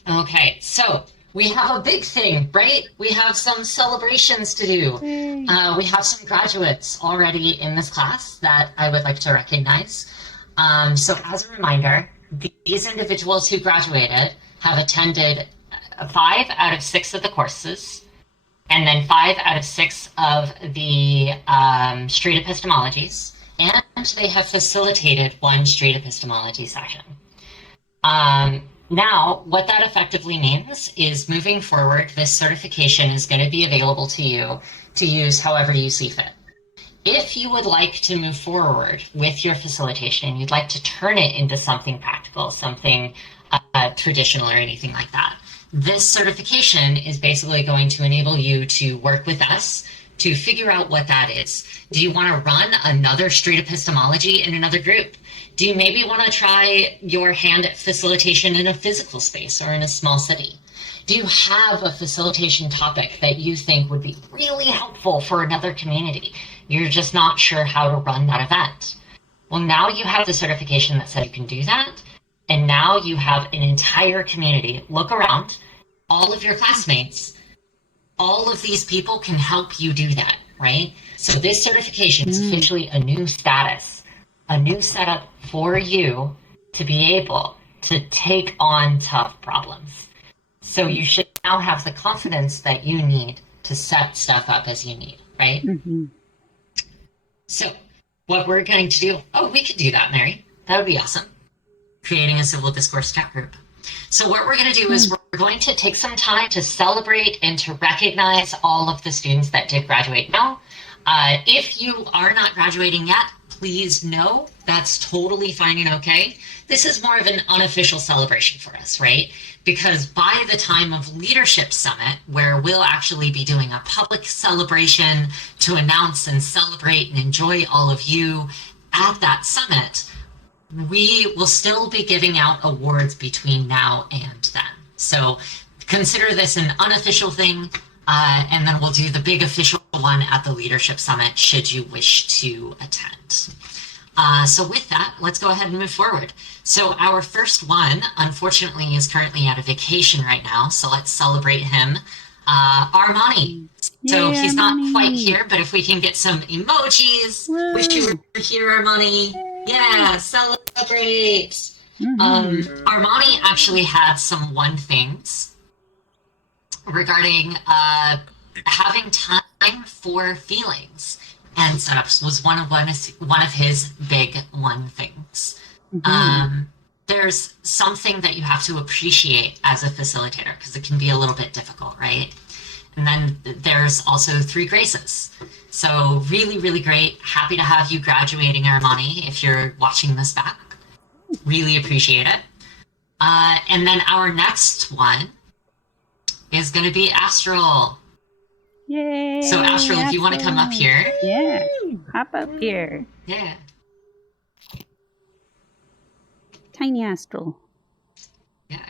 Okay, so we have a big thing, right? We have some celebrations to do. We have some graduates already in this class that I would like to recognize. So as a reminder, these individuals who graduated have attended 5 out of 6 of the courses, and then 5 out of 6 of the street epistemologies, and they have facilitated 1 street epistemology session. Now, what that effectively means is moving forward, this certification is going to be available to you to use however you see fit. If you would like to move forward with your facilitation, you'd like to turn it into something practical, something traditional or anything like that, this certification is basically going to enable you to work with us to figure out what that is. Do you want to run another street epistemology in another group? Do you maybe want to try your hand at facilitation in a physical space or in a small city? Do you have a facilitation topic that you think would be really helpful for another community? You're just not sure how to run that event. Well, now you have the certification that says you can do that. And now you have an entire community. Look around, all of your classmates, all of these people can help you do that, right? So this certification is officially a new status, a new setup for you to be able to take on tough problems. So you should now have the confidence that you need to set stuff up as you need, right? So what we're going to do, we could do that, Mary. That would be awesome. Creating a civil discourse chat group. So what we're going to do is we're going to take some time to celebrate and to recognize all of the students that did graduate now. If you are not graduating yet, please know that's totally fine and okay. This is more of an unofficial celebration for us, right? Because by the time of Leadership Summit, where we'll actually be doing a public celebration to announce and celebrate and enjoy all of you at that summit, we will still be giving out awards between now and then. So consider this an unofficial thing, and then we'll do the big official one at the Leadership Summit should you wish to attend. So with that, let's go ahead and move forward. So our first one, unfortunately, is currently at a vacation right now. So let's celebrate him. Armani. So he's not quite here, but if we can get some emojis, wish you were here, Armani. Yeah, celebrate. Armani actually had some one things regarding having time for feelings and setups was one of his big one things. There's something that you have to appreciate as a facilitator because it can be a little bit difficult, right? And then there's also 3 graces. So really, really great. Happy to have you graduating, Armani, if you're watching this back. Really appreciate it. And then our next one is going to be Astral. Yay! So Astral, if you want to come up here. Yeah, hop up here. Yeah. Tiny Astral. Yeah.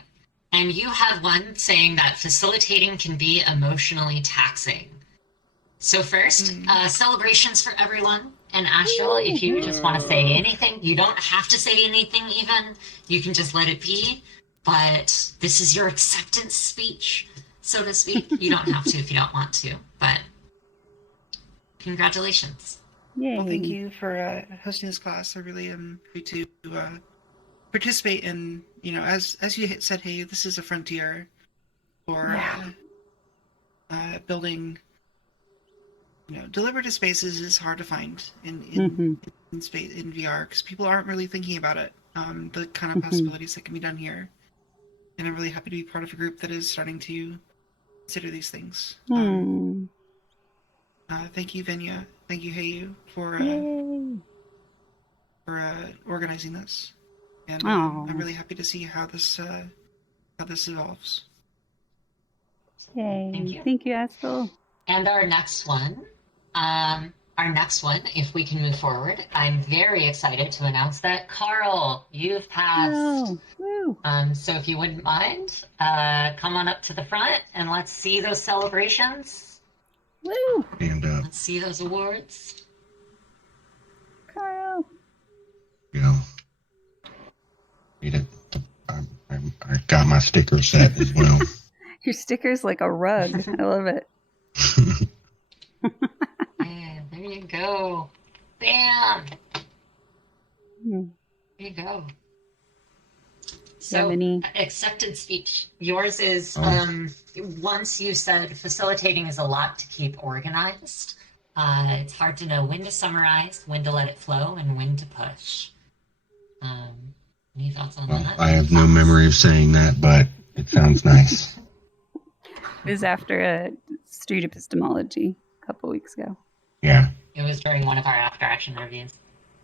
And you had one saying that facilitating can be emotionally taxing. So first, celebrations for everyone. And Astral, if you just want to say anything, you don't have to say anything even. You can just let it be. But this is your acceptance speech, so to speak. You don't have to if you don't want to. But congratulations. Yay. Well, thank you for hosting this class. I really am happy to participate in, as you said, hey, this is a frontier for building. Deliberative spaces is hard to find in space in VR because people aren't really thinking about it. The kind of possibilities that can be done here, and I'm really happy to be part of a group that is starting to consider these things. Thank you, Venya. Thank you, Heyu, for organizing this, and I'm really happy to see how this evolves. Yay! Thank you, Astral. And our next one, if we can move forward, I'm very excited to announce that Carl, you've passed. So if you wouldn't mind, come on up to the front and let's see those celebrations. Woo! And let's see those awards. Carl. I got my sticker set as well. Your sticker's like a rug. I love it. Yeah, there you go. Bam! There you go. So, accepted speech. Yours is, once you said facilitating is a lot to keep organized. It's hard to know when to summarize, when to let it flow, and when to push. Any thoughts on that? I have no memory of saying that, but it sounds nice. It was after a street epistemology a couple weeks ago. Yeah. It was during one of our after action reviews.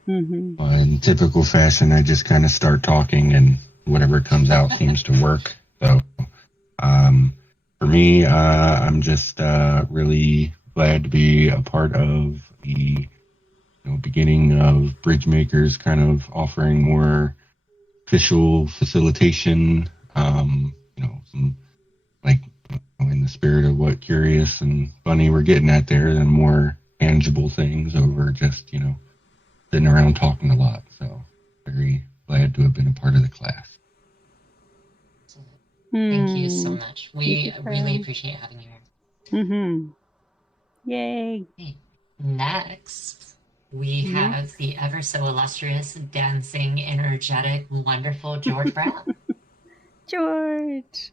Well, in typical fashion, I just kind of start talking and whatever comes out seems to work. So, for me, I'm just really glad to be a part of the beginning of Bridgemakers, kind of offering more official facilitation. Some, in the spirit of what Curious and Bunny were getting at there, and more tangible things over just sitting around talking a lot. So very glad to have been a part of the class. Thank you so much. We really appreciate having you here. Yay. Okay. Next, we have the ever so illustrious, dancing, energetic, wonderful George Brown. George.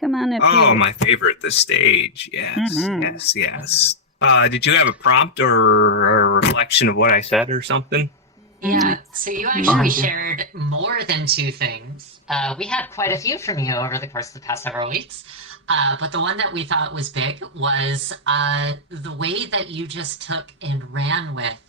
Come on up here. Oh, my favorite, the stage. Yes. Did you have a prompt or a reflection of what I said or something? Yeah, so you actually shared more than 2 things. We had quite a few from you over the course of the past several weeks. But the one that we thought was big was the way that you just took and ran with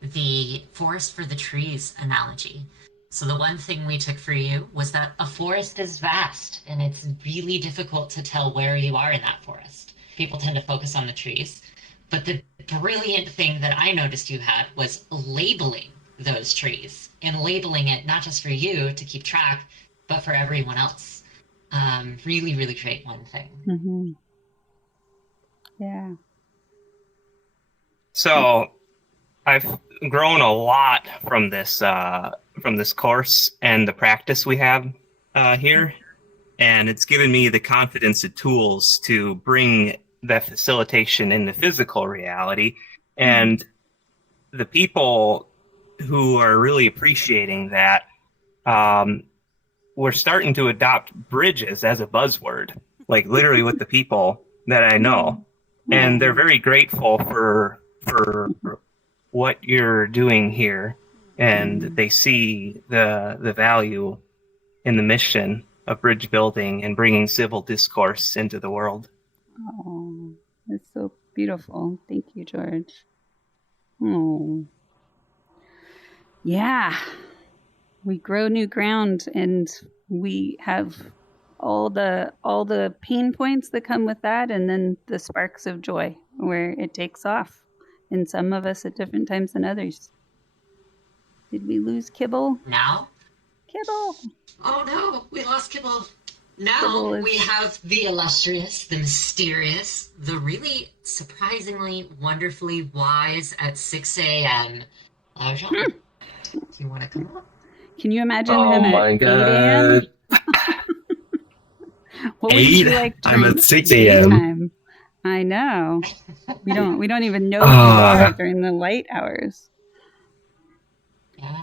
the forest for the trees analogy. So the one thing we took for you was that a forest is vast and it's really difficult to tell where you are in that forest. People tend to focus on the trees. But the brilliant thing that I noticed you had was labeling those trees and labeling it not just for you to keep track, but for everyone else. Really, really great one thing. Yeah. So I've grown a lot from this course and the practice we have here, and it's given me the confidence and tools to bring that facilitation into physical reality. And the people who are really appreciating that, we're starting to adopt bridges as a buzzword, like literally with the people that I know, and they're very grateful for what you're doing here, and they see the value in the mission of bridge building and bringing civil discourse into the world. Oh, that's so beautiful. Thank you, George. Oh, yeah. We grow new ground, and we have all the pain points that come with that, and then the sparks of joy where it takes off. And some of us at different times than others. Did we lose Kibble? Now? Kibble. Oh no, we lost Kibble. Now Kibble is... we have the illustrious, the mysterious, the really surprisingly, wonderfully wise at 6 a.m. Jean. Do you want to come up? Can you imagine Oh him my at 8 god. a.m.? What would you like I'm during at 6 a.m. daytime? I know. We don't even know who you are during the light hours. Yeah.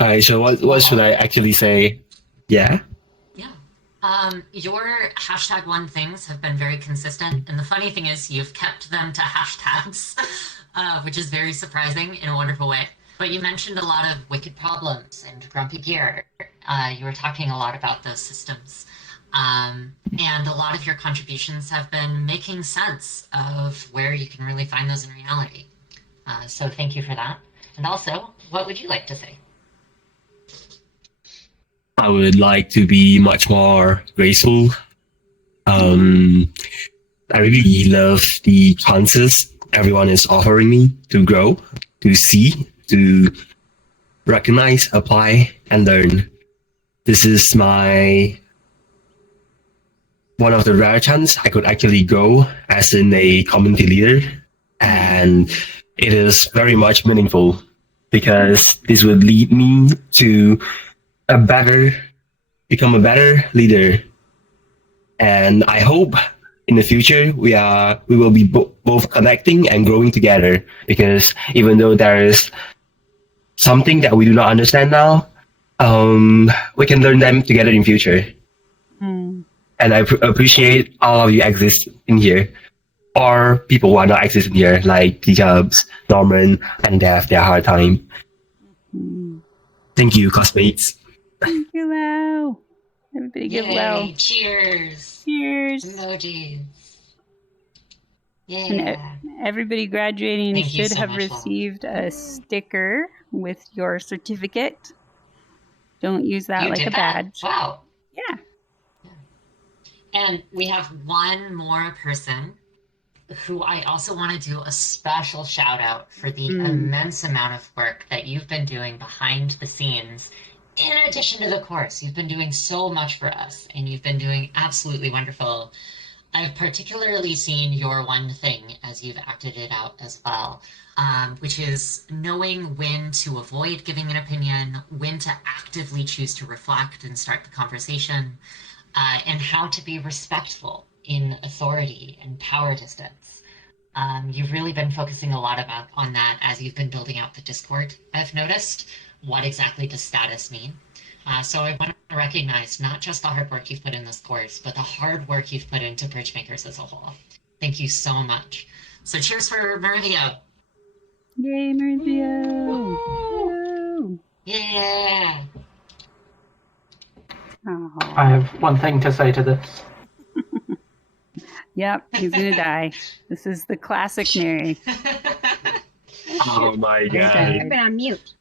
Alright, so what should I actually say? Yeah? Yeah. Your hashtag one things have been very consistent, and the funny thing is you've kept them to hashtags, which is very surprising in a wonderful way. But you mentioned a lot of wicked problems and grumpy gear. You were talking a lot about those systems. And a lot of your contributions have been making sense of where you can really find those in reality. So thank you for that. And also, what would you like to say? I would like to be much more graceful. I really love the chances everyone is offering me to grow, to see, to recognize, apply, and learn. This is one of the rare chances I could actually grow as in a community leader, and it is very much meaningful because this would lead me to become a better leader. And I hope in the future we will be both connecting and growing together, because even though there is something that we do not understand now, we can learn them together in future. And I appreciate all of you exist in here, or people who are not existing here, like Teacups, Norman, and they have their hard time. Thank you, classmates. Thank you, Lau. Everybody give Lau. Yay, cheers. Cheers. Emojis. Yeah. And everybody graduating Thank you should so have much, Lau. received a sticker with your certificate. Don't use that You like did a that? badge. Wow. Yeah. And we have one more person who I also want to do a special shout out for the immense amount of work that you've been doing behind the scenes. In addition to the course, you've been doing so much for us, and you've been doing absolutely wonderful. I've particularly seen your one thing as you've acted it out as well, which is knowing when to avoid giving an opinion, when to actively choose to reflect and start the conversation, and how to be respectful in authority and power distance. You've really been focusing a lot on that as you've been building out the Discord. I've noticed what exactly does status mean. So I want to recognize not just the hard work you've put in this course, but the hard work you've put into Bridgemakers as a whole. Thank you so much. So cheers for Meridio. Yay, Meridio. Yeah. Oh. I have one thing to say to this. Yep, he's gonna die. This is the classic Mary. Oh my They god. died. I've been on mute.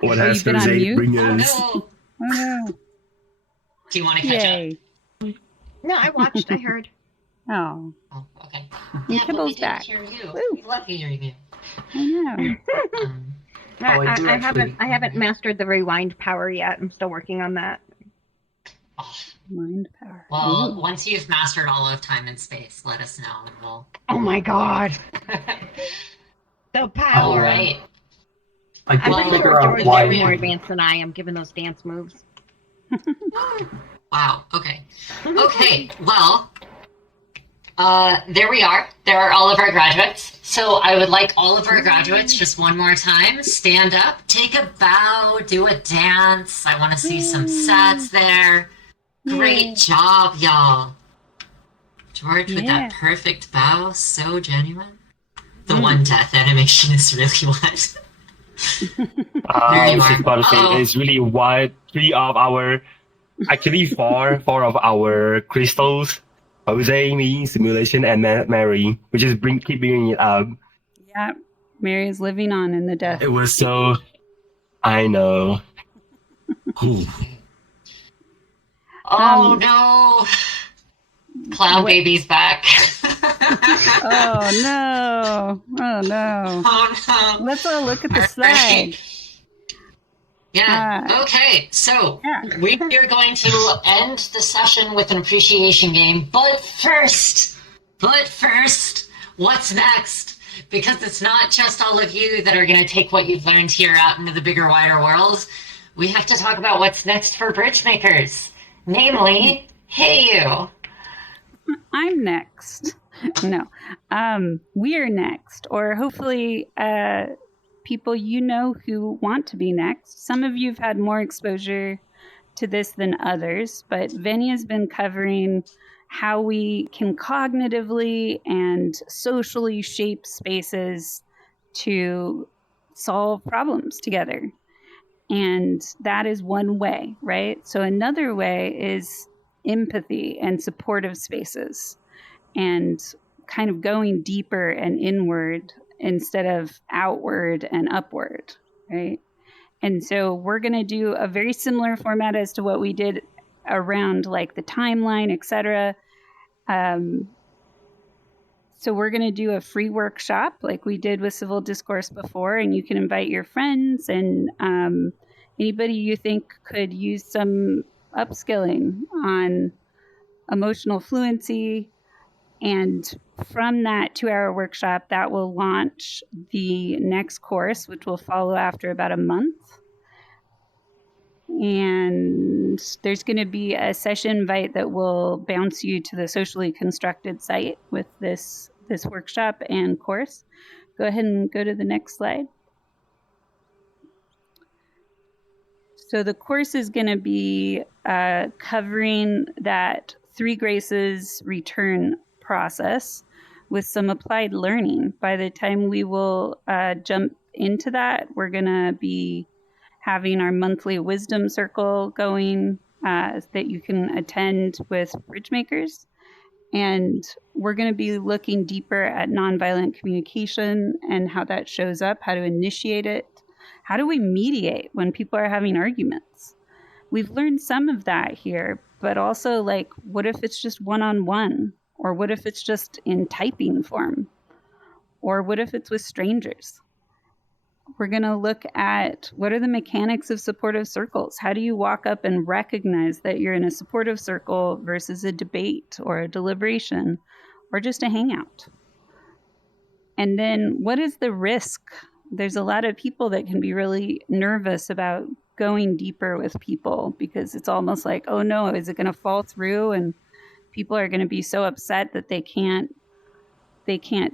What Oh, has you've been on Jose mute? bring Oh us? no. Oh no. Do you want to catch Yay. No, I watched. I heard. Oh. up? Oh, okay. And Yeah, but we Kibble's didn't back. hear you. Woo. We love hearing you. I know. I do I actually- haven't mastered the rewind power yet. I'm still working on that. Oh, Mind power. Well, Ooh. once you've mastered all of time and space, let us know and we'll. Oh my god. The power. All right. I I'm did pretty figure sure out George why. is more advanced than I am, given those dance moves. Wow. Okay. Okay. Well, there we are. There are all of our graduates. So I would like all of our graduates just one more time. Stand up, take a bow, do a dance. I want to see some sets there. Great job, y'all. George with that perfect bow, so genuine. The one death animation is really what. There you This is are. about to say it's really what actually four of our crystals, Jose, me, Simulation, and Mary, which is keep bringing it up. Yeah, Mary is living on in the death. It was so, I know. Oh no! Clown baby's back. Oh no! Oh no! Oh no! Let's all look at the slide. Yeah. Okay. So we are going to end the session with an appreciation game. But first, what's next? Because it's not just all of you that are going to take what you've learned here out into the bigger, wider world. We have to talk about what's next for bridge makers. Namely, hey you. I'm next. No. We're next. Or hopefully people you know who want to be next. Some of you have had more exposure to this than others, but Vinny has been covering how we can cognitively and socially shape spaces to solve problems together. And that is one way, right? So another way is empathy and supportive spaces and kind of going deeper and inward instead of outward and upward, right? And so we're going to do a very similar format as to what we did around like the timeline, etc. So we're going to do a free workshop like we did with Civil Discourse before, and you can invite your friends and anybody you think could use some upskilling on emotional fluency. And from that 2-hour workshop, that will launch the next course, which will follow after about a month. And there's going to be a session invite that will bounce you to the socially constructed site with this workshop and course. Go ahead and go to the next slide. So the course is going to be covering that 3 graces return process with some applied learning. By the time we will jump into that, we're going to be having our monthly wisdom circle going that you can attend with bridge makers. And we're going to be looking deeper at nonviolent communication and how that shows up, how to initiate it. How do we mediate when people are having arguments? We've learned some of that here, but also like, what if it's just one-on-one? Or what if it's just in typing form? Or what if it's with strangers? We're going to look at what are the mechanics of supportive circles? How do you walk up and recognize that you're in a supportive circle versus a debate or a deliberation or just a hangout? And then what is the risk? There's a lot of people that can be really nervous about going deeper with people because it's almost like, oh no, is it going to fall through? And people are going to be so upset that they can't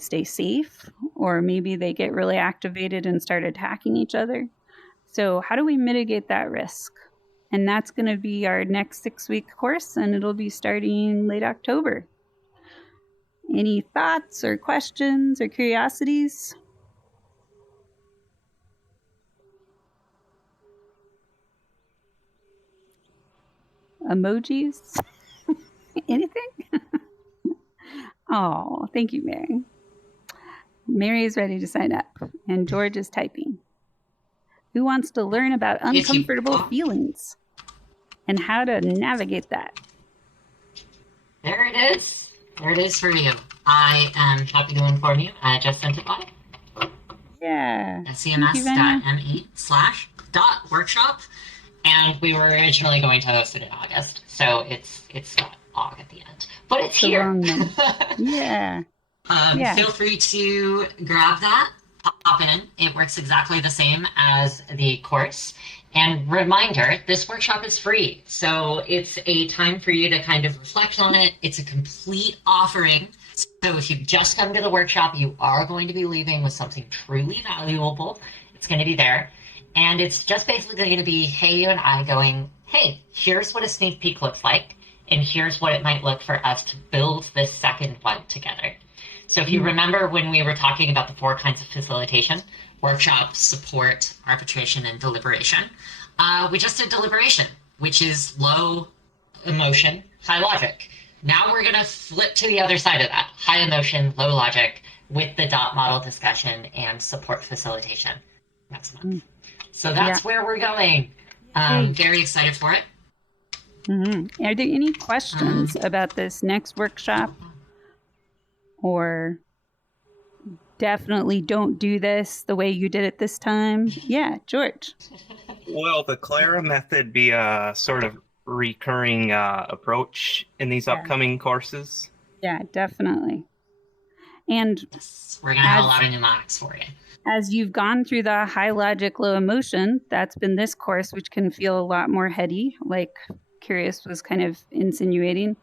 stay safe, or maybe they get really activated and start attacking each other. So how do we mitigate that risk? And that's going to be our next 6-week course, and it'll be starting late October. Any thoughts or questions or curiosities? Emojis? Anything? Oh, thank you, Mary. Mary is ready to sign up, and George is typing. Who wants to learn about uncomfortable feelings and how to navigate that? There it is. There it is for you. I am happy to inform you. I just sent it live. Yeah. SEMS.me/.workshop. and we were originally going to host it in August, so it's got Aug at the end, but it's The here. wrong month. Yeah. Yeah. Feel free to grab that, pop in. It works exactly the same as the course. And reminder, this workshop is free. So it's a time for you to kind of reflect on it. It's a complete offering. So if you've just come to the workshop, you are going to be leaving with something truly valuable. It's going to be there. And it's just basically going to be, hey, you and I going, hey, here's what a sneak peek looks like. And here's what it might look for us to build this second one together. So if you remember when we were talking about the 4 kinds of facilitation, workshop, support, arbitration, and deliberation, we just did deliberation, which is low emotion, high logic. Now we're going to flip to the other side of that, high emotion, low logic, with the dot model discussion and support facilitation next month. So that's where we're going. Very excited for it. Mm-hmm. Are there any questions about this next workshop? Or definitely don't do this the way you did it this time? Yeah, George. Will the Clara method be a sort of recurring approach in these upcoming courses? Yeah, definitely. And we're going to have a lot of mnemonics for you. As you've gone through the high logic, low emotion, that's been this course, which can feel a lot more heady, like Curious was kind of insinuating.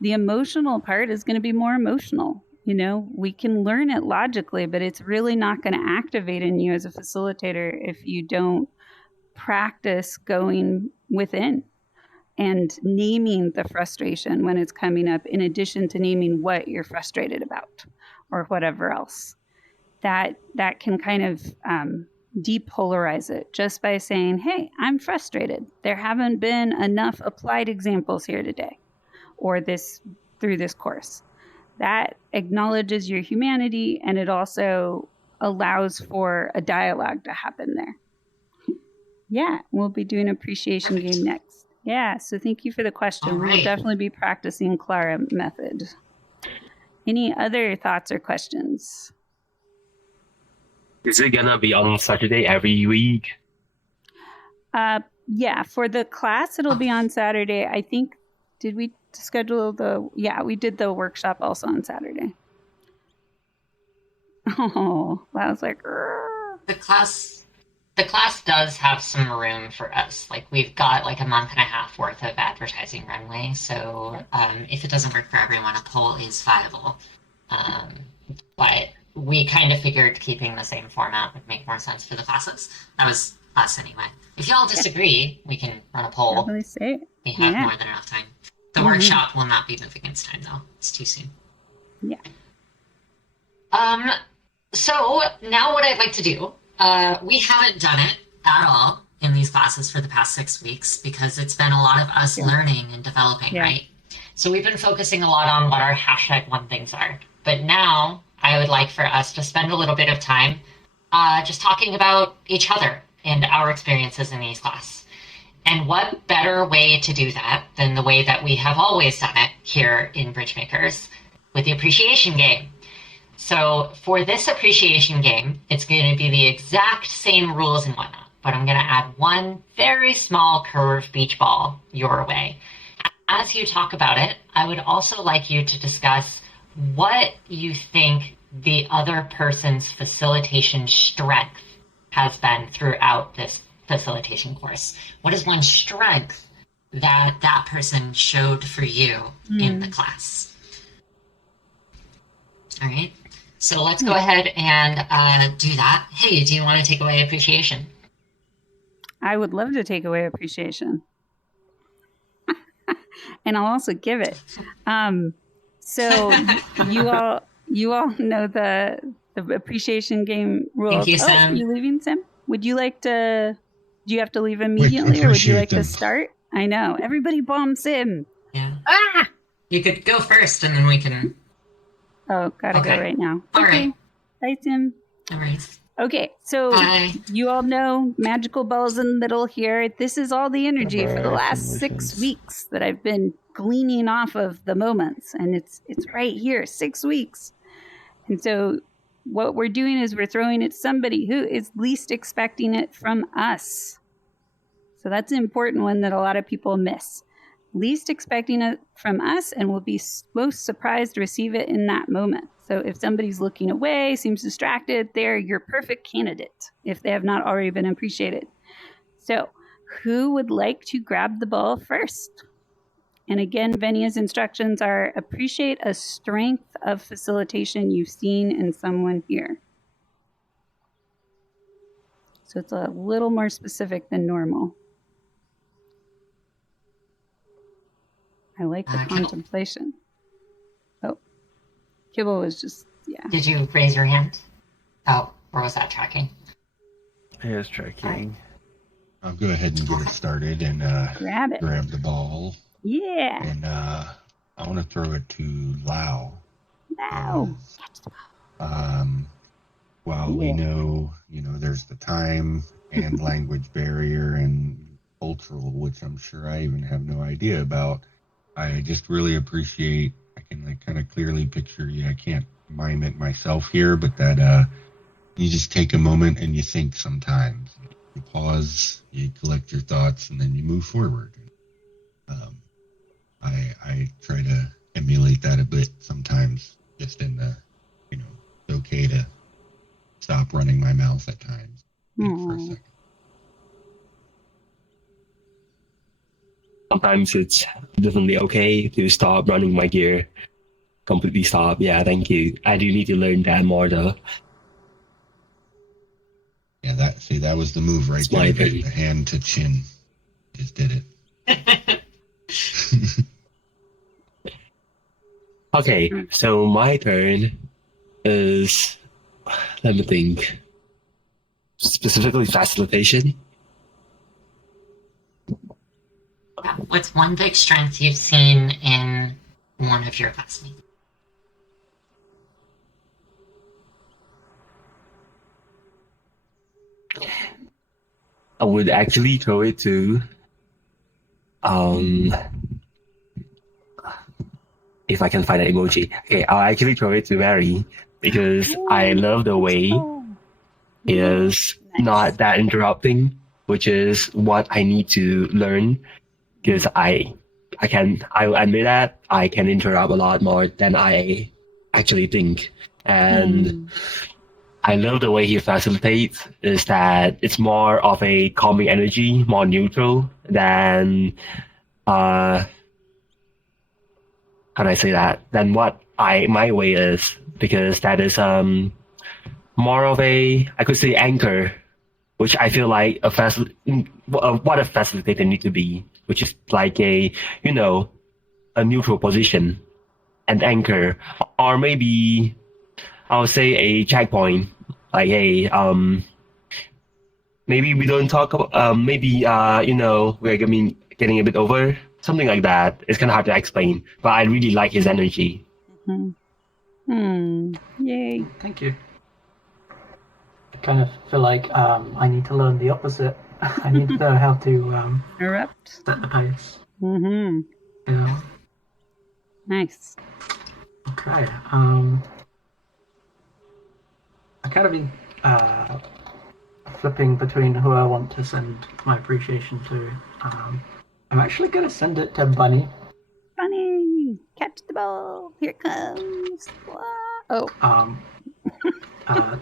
The emotional part is going to be more emotional. You know, we can learn it logically, but it's really not going to activate in you as a facilitator if you don't practice going within and naming the frustration when it's coming up, in addition to naming what you're frustrated about or whatever else. That can kind of depolarize it just by saying, hey, I'm frustrated. There haven't been enough applied examples here today or through this course. That acknowledges your humanity, and it also allows for a dialogue to happen there. Yeah, we'll be doing an appreciation game next. Yeah, so thank you for the question. Right. We'll definitely be practicing Clara method. Any other thoughts or questions? Is it gonna be on Saturday every week? Yeah, for the class, it'll be on Saturday. I think, did we schedule we did the workshop also on Saturday. Oh, I was like, the class does have some room for us. Like, we've got like a month and a half worth of advertising runway. So if it doesn't work for everyone, a poll is viable. But we kind of figured keeping the same format would make more sense for the classes. That was us anyway. If y'all disagree, we can run a poll. Definitely say it. We have more than enough time. The workshop will not be moving its time, though. It's too soon. Yeah. So now what I'd like to do, we haven't done it at all in these classes for the past 6 weeks because it's been a lot of us learning and developing, right? So we've been focusing a lot on what our #1 things are. But now I would like for us to spend a little bit of time just talking about each other and our experiences in these classes. And what better way to do that than the way that we have always done it here in Bridgemakers with the appreciation game. So for this appreciation game, it's going to be the exact same rules and whatnot, but I'm going to add one very small curved beach ball your way. As you talk about it, I would also like you to discuss what you think the other person's facilitation strength has been throughout this facilitation course. What is one strength that that person showed for you in the class? All right. So let's go ahead and do that. Hey, do you want to take away appreciation? I would love to take away appreciation. And I'll also give it. So you all know the appreciation game rules. Thank you, Sam. Oh, you leaving, Sam? Would you like to? Do you have to leave immediately, or would you like to start? I know everybody bombs him. Yeah. You could go first, and then we can. Oh, gotta go right now. All okay. right. Bye, Tim. No worries. Okay, so you all know magical balls in the middle here. This is all the energy for the last 6 weeks that I've been gleaning off of the moments, and it's right here, 6 weeks. And so what we're doing is we're throwing it to somebody who is least expecting it from us. So that's an important one that a lot of people miss. Least expecting it from us and will be most surprised to receive it in that moment. So if somebody's looking away, seems distracted, they're your perfect candidate if they have not already been appreciated. So who would like to grab the ball first? And again, Venia's instructions are appreciate a strength of facilitation you've seen in someone here. So it's a little more specific than normal. I like the contemplation. Oh, Kibble was just, yeah. Did you raise your hand? Oh, or was that tracking? It is tracking. I'll go ahead and get it started and grab the ball. Yeah. And I want to throw it to Lau. Lau. While we know, there's the time and language barrier and cultural, which I'm sure I even have no idea about, I just really appreciate, I can kind of clearly picture you. I can't mime it myself here, but that you just take a moment and you think sometimes. You pause, you collect your thoughts, and then you move forward. I try to emulate that a bit sometimes, just in the, it's okay to stop running my mouth at times. For a second. Sometimes it's definitely okay to stop running my gear. Completely stop. Yeah, thank you. I do need to learn that more though. Yeah, that was the move right there. The hand to chin. Just did it. Okay, so my turn is, let me think, specifically facilitation. What's one big strength you've seen in one of your classmates? I would actually throw it to, if I can find an emoji. Okay, I'll actually throw it to Mary because I love the way it is not that interrupting, which is what I need to learn because I admit that I can interrupt a lot more than I actually think. And I love the way he facilitates is that it's more of a calming energy, more neutral than how do I say that? Than what my way is, because that is more of a, I could say, anchor, which I feel like what a facilitator need to be, which is like a neutral position, an anchor, or maybe I'll say a checkpoint, like hey, maybe we don't talk about we're getting a bit over. Something like that. It's kind of hard to explain, but I really like his energy. Yay. Thank you. I kind of feel like I need to learn the opposite. I need to know how to interrupt, set the pace. Yeah. Nice. Okay. I kind of been flipping between who I want to send my appreciation to. I'm actually going to send it to Bunny. Bunny, catch the ball. Here it comes. Oh.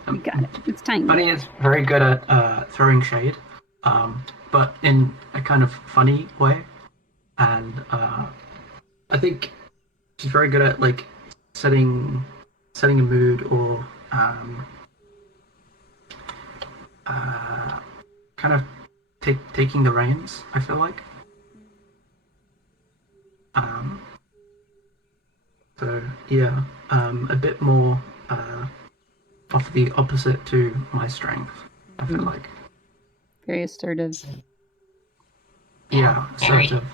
You got it. It's tiny. Bunny is very good at throwing shade, but in a kind of funny way. And I think she's very good at like setting a mood or kind of taking the reins, I feel like. So yeah, a bit more of the opposite to my strength, I feel like. Very assertive. Yeah, very. assertive.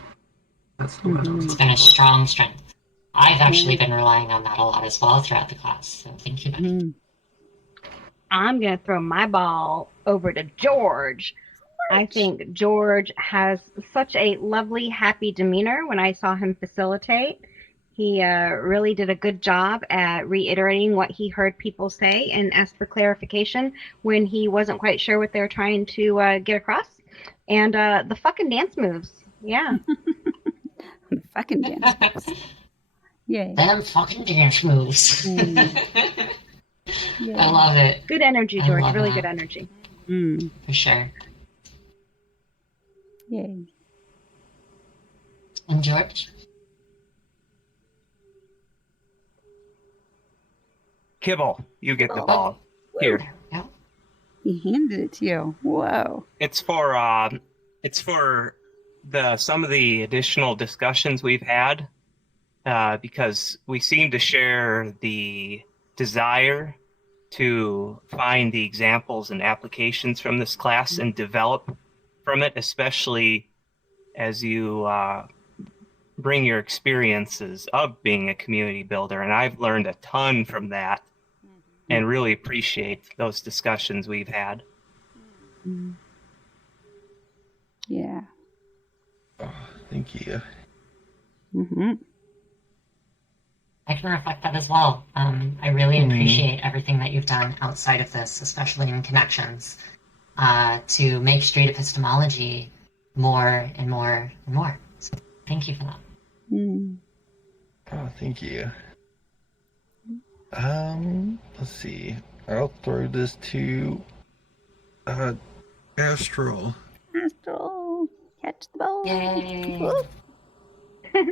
That's the word I was It's looking been a for. strong strength. I've actually been relying on that a lot as well throughout the class, so thank you, Bunny. I'm going to throw my ball over to George. I think George has such a lovely, happy demeanor when I saw him facilitate. He really did a good job at reiterating what he heard people say and asked for clarification when he wasn't quite sure what they were trying to get across. And the fucking dance moves. Yeah. Fucking dance moves. Yay. Them fucking dance moves. Yeah. I love it. Good energy, I George. love Really that. good energy. For sure. Yay. And George? Kibble, you get the ball. Here. He handed it to you. Whoa. It's for some of the additional discussions we've had, because we seem to share the desire to find the examples and applications from this class and develop from it, especially as you bring your experiences of being a community builder. And I've learned a ton from that and really appreciate those discussions we've had. Yeah. Oh, thank you. I can reflect that as well. I really appreciate everything that you've done outside of this, especially in connections, to make street epistemology more and more and more. So thank you for that. Oh, thank you. Let's see. I'll throw this to Astral. Astral, catch the ball. Yay.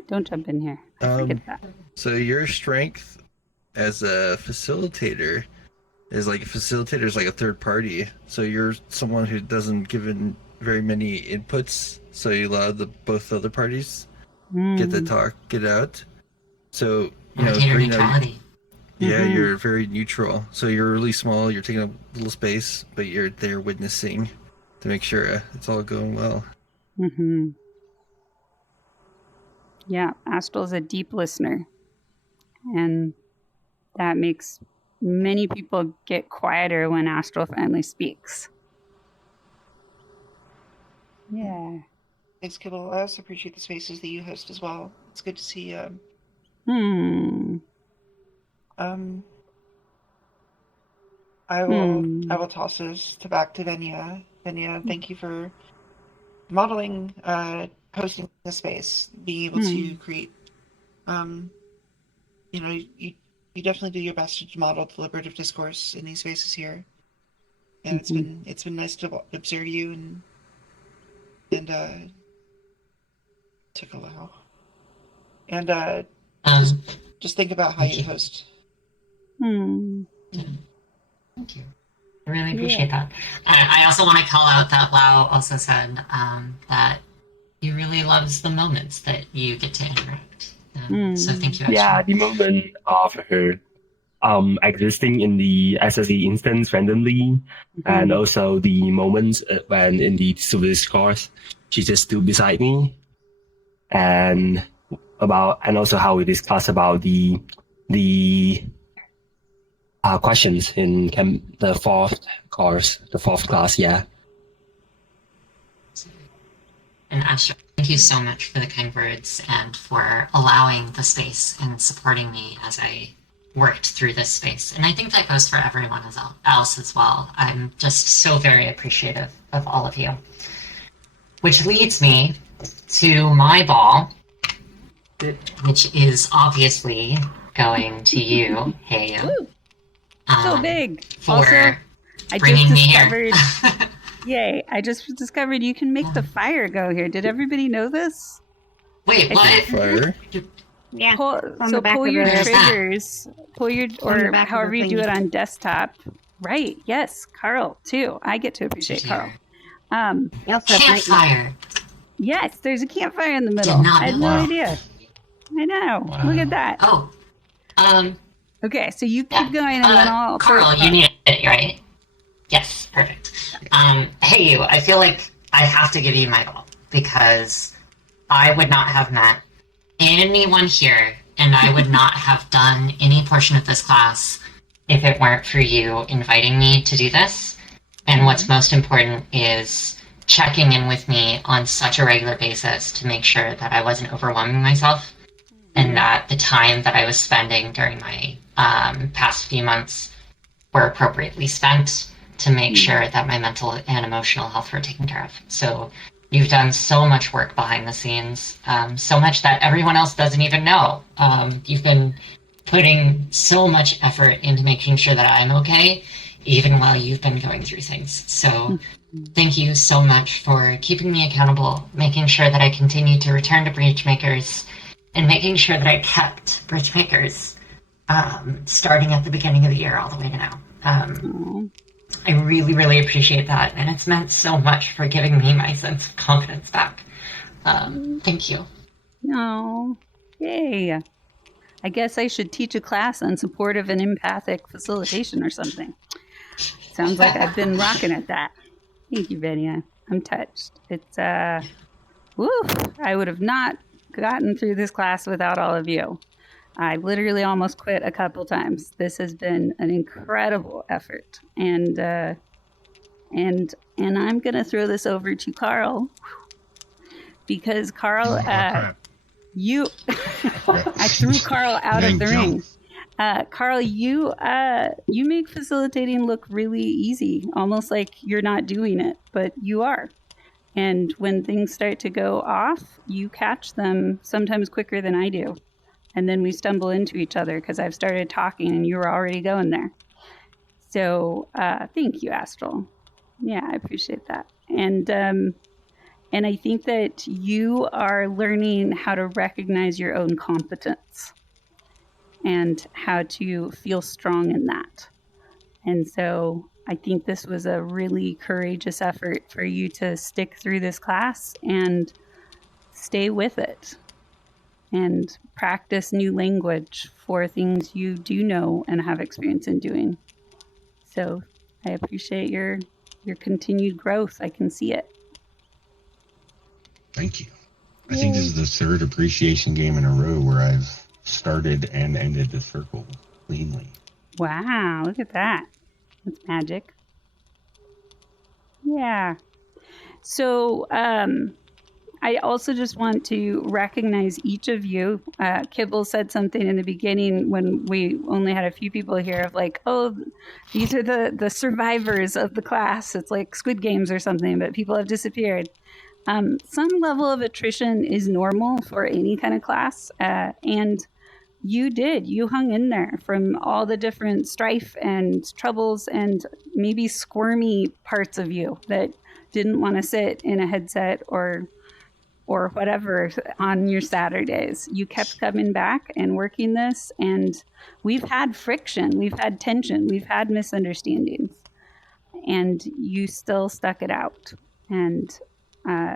Don't jump in here. Forget that. So your strength as a facilitator is like a facilitator is like a third party. So you're someone who doesn't give in very many inputs. So you allow both other parties get to talk, get out. So neutrality. You're very neutral. So you're really small. You're taking up a little space, but you're there witnessing to make sure it's all going well. Yeah, Astral's a deep listener. And that makes many people get quieter when Astral finally speaks. Yeah. Thanks, Kibble. I also appreciate the spaces that you host as well. It's good to see. I will toss this back to Venya. Venya, thank you for modeling, hosting the space, being able to create. You definitely do your best to model deliberative discourse in these spaces here, and it's been nice to observe you and took a while. And just think about how you host. Thank you. I really appreciate that. I also want to call out that Lau also said that he really loves the moments that you get to interact. So thank you. Yeah, the moment of her existing in the SSE instance randomly, and also the moments when in the civil discourse she just stood beside me, and also how we discuss about the questions in the fourth class. Yeah. And Astra, thank you so much for the kind words and for allowing the space and supporting me as I worked through this space. And I think that goes for everyone else as well. I'm just so very appreciative of all of you. Which leads me to my ball, which is obviously going to you, hey you. So big. For also, I bringing just me here. discovered. Yay! I just discovered you can make the fire go here. Did everybody know this? Wait, what? Fire. Yeah. Pull your triggers. Pull your or however you do it on desktop. Right. Yes, Carl too. I get to appreciate Carl. Campfire. Yes, there's a campfire in the middle. I had no idea. I know. Wow. Look at that. Oh. Okay, so you keep going and then I'll... Carl, you need it, right? Yes, perfect. Hey you, I feel like I have to give you my ball because I would not have met anyone here and I would not have done any portion of this class if it weren't for you inviting me to do this. And what's most important is checking in with me on such a regular basis to make sure that I wasn't overwhelming myself and that the time that I was spending during my past few months were appropriately spent to make sure that my mental and emotional health were taken care of. So you've done so much work behind the scenes, so much that everyone else doesn't even know. You've been putting so much effort into making sure that I'm okay, even while you've been going through things. So thank you so much for keeping me accountable, making sure that I continue to return to Breachmakers, and making sure that I kept Breachmakers starting at the beginning of the year all the way to now. I really, really appreciate that, and it's meant so much for giving me my sense of confidence back. Thank you. No. Yay. I guess I should teach a class on supportive and empathic facilitation or something. Sounds like I've been rocking at that. Thank you, Betty. I'm touched. It's, woo, I would have not gotten through this class without all of you. I literally almost quit a couple times. This has been an incredible effort. And I'm going to throw this over to Carl, because Carl, you, I threw Carl out of the ring. Carl, you make facilitating look really easy, almost like you're not doing it, but you are. And when things start to go off, you catch them sometimes quicker than I do. And then we stumble into each other because I've started talking and you were already going there. So thank you, Astral. Yeah, I appreciate that. And I think that you are learning how to recognize your own competence and how to feel strong in that. And so I think this was a really courageous effort for you to stick through this class and stay with it and practice new language for things you do know and have experience in doing. So I appreciate your continued growth. I can see it. Thank you. I think this is the third appreciation game in a row where I've started and ended the circle cleanly. Wow, look at that. That's magic. Yeah. So I also just want to recognize each of you. Kibble said something in the beginning when we only had a few people here of like, oh, these are the survivors of the class. It's like Squid Games or something, but people have disappeared. Some level of attrition is normal for any kind of class. And you hung in there from all the different strife and troubles and maybe squirmy parts of you that didn't want to sit in a headset or whatever on your Saturdays. You kept coming back and working this, and we've had friction, we've had tension, we've had misunderstandings, and you still stuck it out. And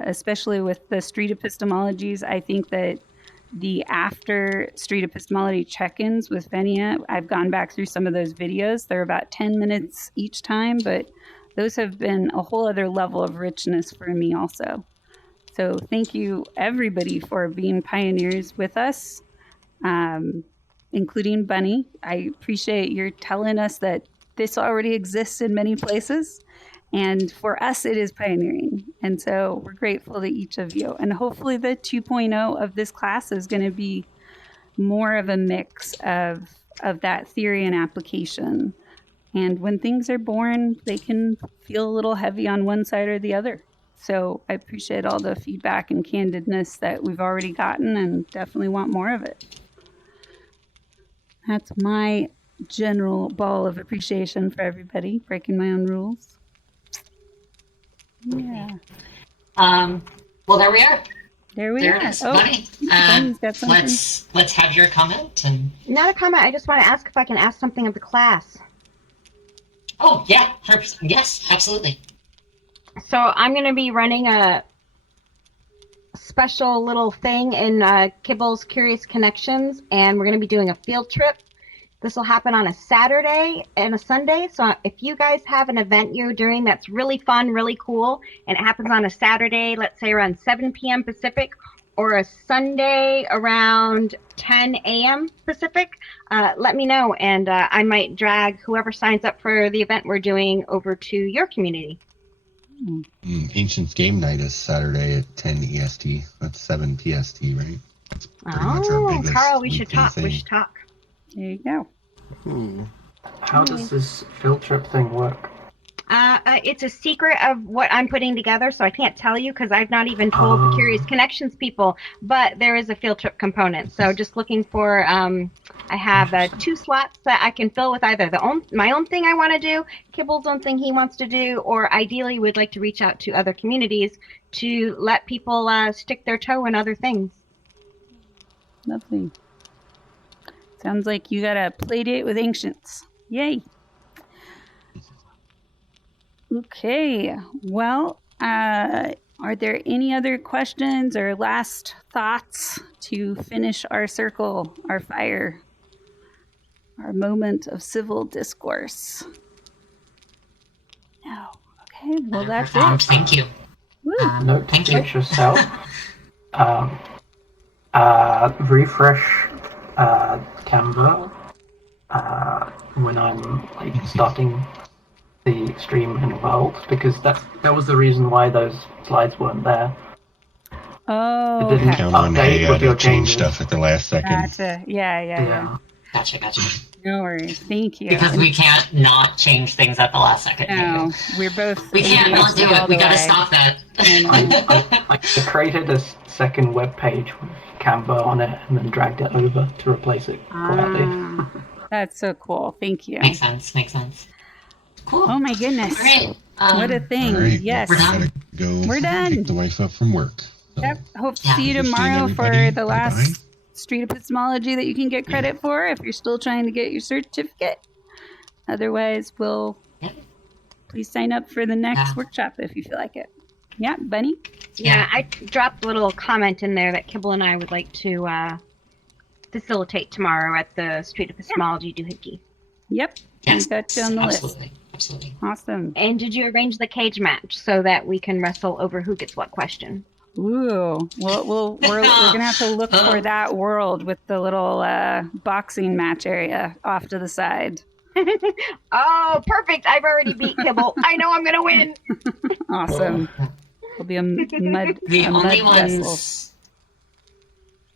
especially with the street epistemologies, I think that the after street epistemology check-ins with Venia, I've gone back through some of those videos. They're about 10 minutes each time, but those have been a whole other level of richness for me also. So thank you, everybody, for being pioneers with us, including Bunny. I appreciate your telling us that this already exists in many places. And for us, it is pioneering. And so we're grateful to each of you. And hopefully the 2.0 of this class is going to be more of a mix of that theory and application. And when things are born, they can feel a little heavy on one side or the other. So I appreciate all the feedback and candidness that we've already gotten and definitely want more of it. That's my general ball of appreciation for everybody, breaking my own rules. Yeah. Well, there we are. There we there are. It is. Oh, Bunny, Bunny's got something. let's have your comment. And not a comment. I just want to ask if I can ask something of the class. Oh yeah, 100%. Yes, absolutely. So I'm going to be running a special little thing in Kibble's Curious Connections, and we're going to be doing a field trip. This will happen on a Saturday and a Sunday. So if you guys have an event you're doing that's really fun, really cool, and it happens on a Saturday, let's say around 7 p.m. Pacific, or a Sunday around 10 a.m. Pacific, let me know, and I might drag whoever signs up for the event we're doing over to your community. Ancients Game Night is Saturday at 10 EST. That's 7 PST, right? That's pretty much our biggest Carl, we should weekly talk. thing. We should talk. There you go. Ooh. How does this field trip thing work? It's a secret of what I'm putting together, so I can't tell you because I've not even told the Curious Connections people. But there is a field trip component, so just looking for. I have 2 slots that I can fill with either my own thing I want to do, Kibble's own thing he wants to do, or ideally would like to reach out to other communities to let people stick their toe in other things. Lovely. Sounds like you got a play date with ancients. Yay. Okay. Well, are there any other questions or last thoughts to finish our circle, our fire, our moment of civil discourse? No. Okay. Well, that's it. Thank you. Note to Thank you. teach yourself. Refresh Canva when I'm like starting the stream in World, because that was the reason why those slides weren't there. Oh, It didn't Count on, update hey, I with your had to change changes. stuff at the last second. Gotcha. Yeah. Gotcha. No worries. Thank you. Because we can't not change things at the last second. No, we're both. We can't not do it. We gotta way. stop that. I created a second web page with Canva on it and then dragged it over to replace it quietly. That's so cool. Thank you. Makes sense. Cool. Oh my goodness. All right. What a thing. All right, Yes. We're done. We're done. Pick the wife up from work. So, Yep. Hope to Yeah. see you Understand, tomorrow for everybody. the Bye-bye. last street epistemology that you can get credit for if you're still trying to get your certificate. Otherwise, please sign up for the next workshop if you feel like it. Yeah, Bunny? Yeah, I dropped a little comment in there that Kibble and I would like to facilitate tomorrow at the Street Epistemology Doohickey. Yep. Yes, We got you on the absolutely. list. Awesome. And did you arrange the cage match so that we can wrestle over who gets what question? Ooh. Well, we're going to have to look for that world with the little boxing match area off to the side. Oh, perfect. I've already beat Kibble. I know I'm going to win. Awesome. It'll be a mud The a only mud vessel. ones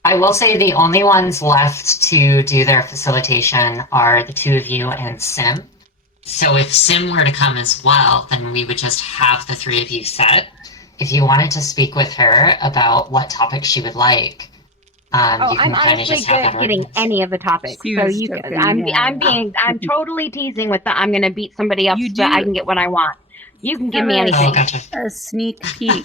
I will say the only ones left to do their facilitation are the two of you and Sim. So if Sim were to come as well, then we would just have the three of you set. If you wanted to speak with her about what topic she would like, you can I'm kind of honestly just have good that getting organized. any of the topics. She So was you, joking, I'm totally teasing with the I'm going to beat somebody else You so that do- I can get what I want. You can give me have anything. gotcha. A sneak peek.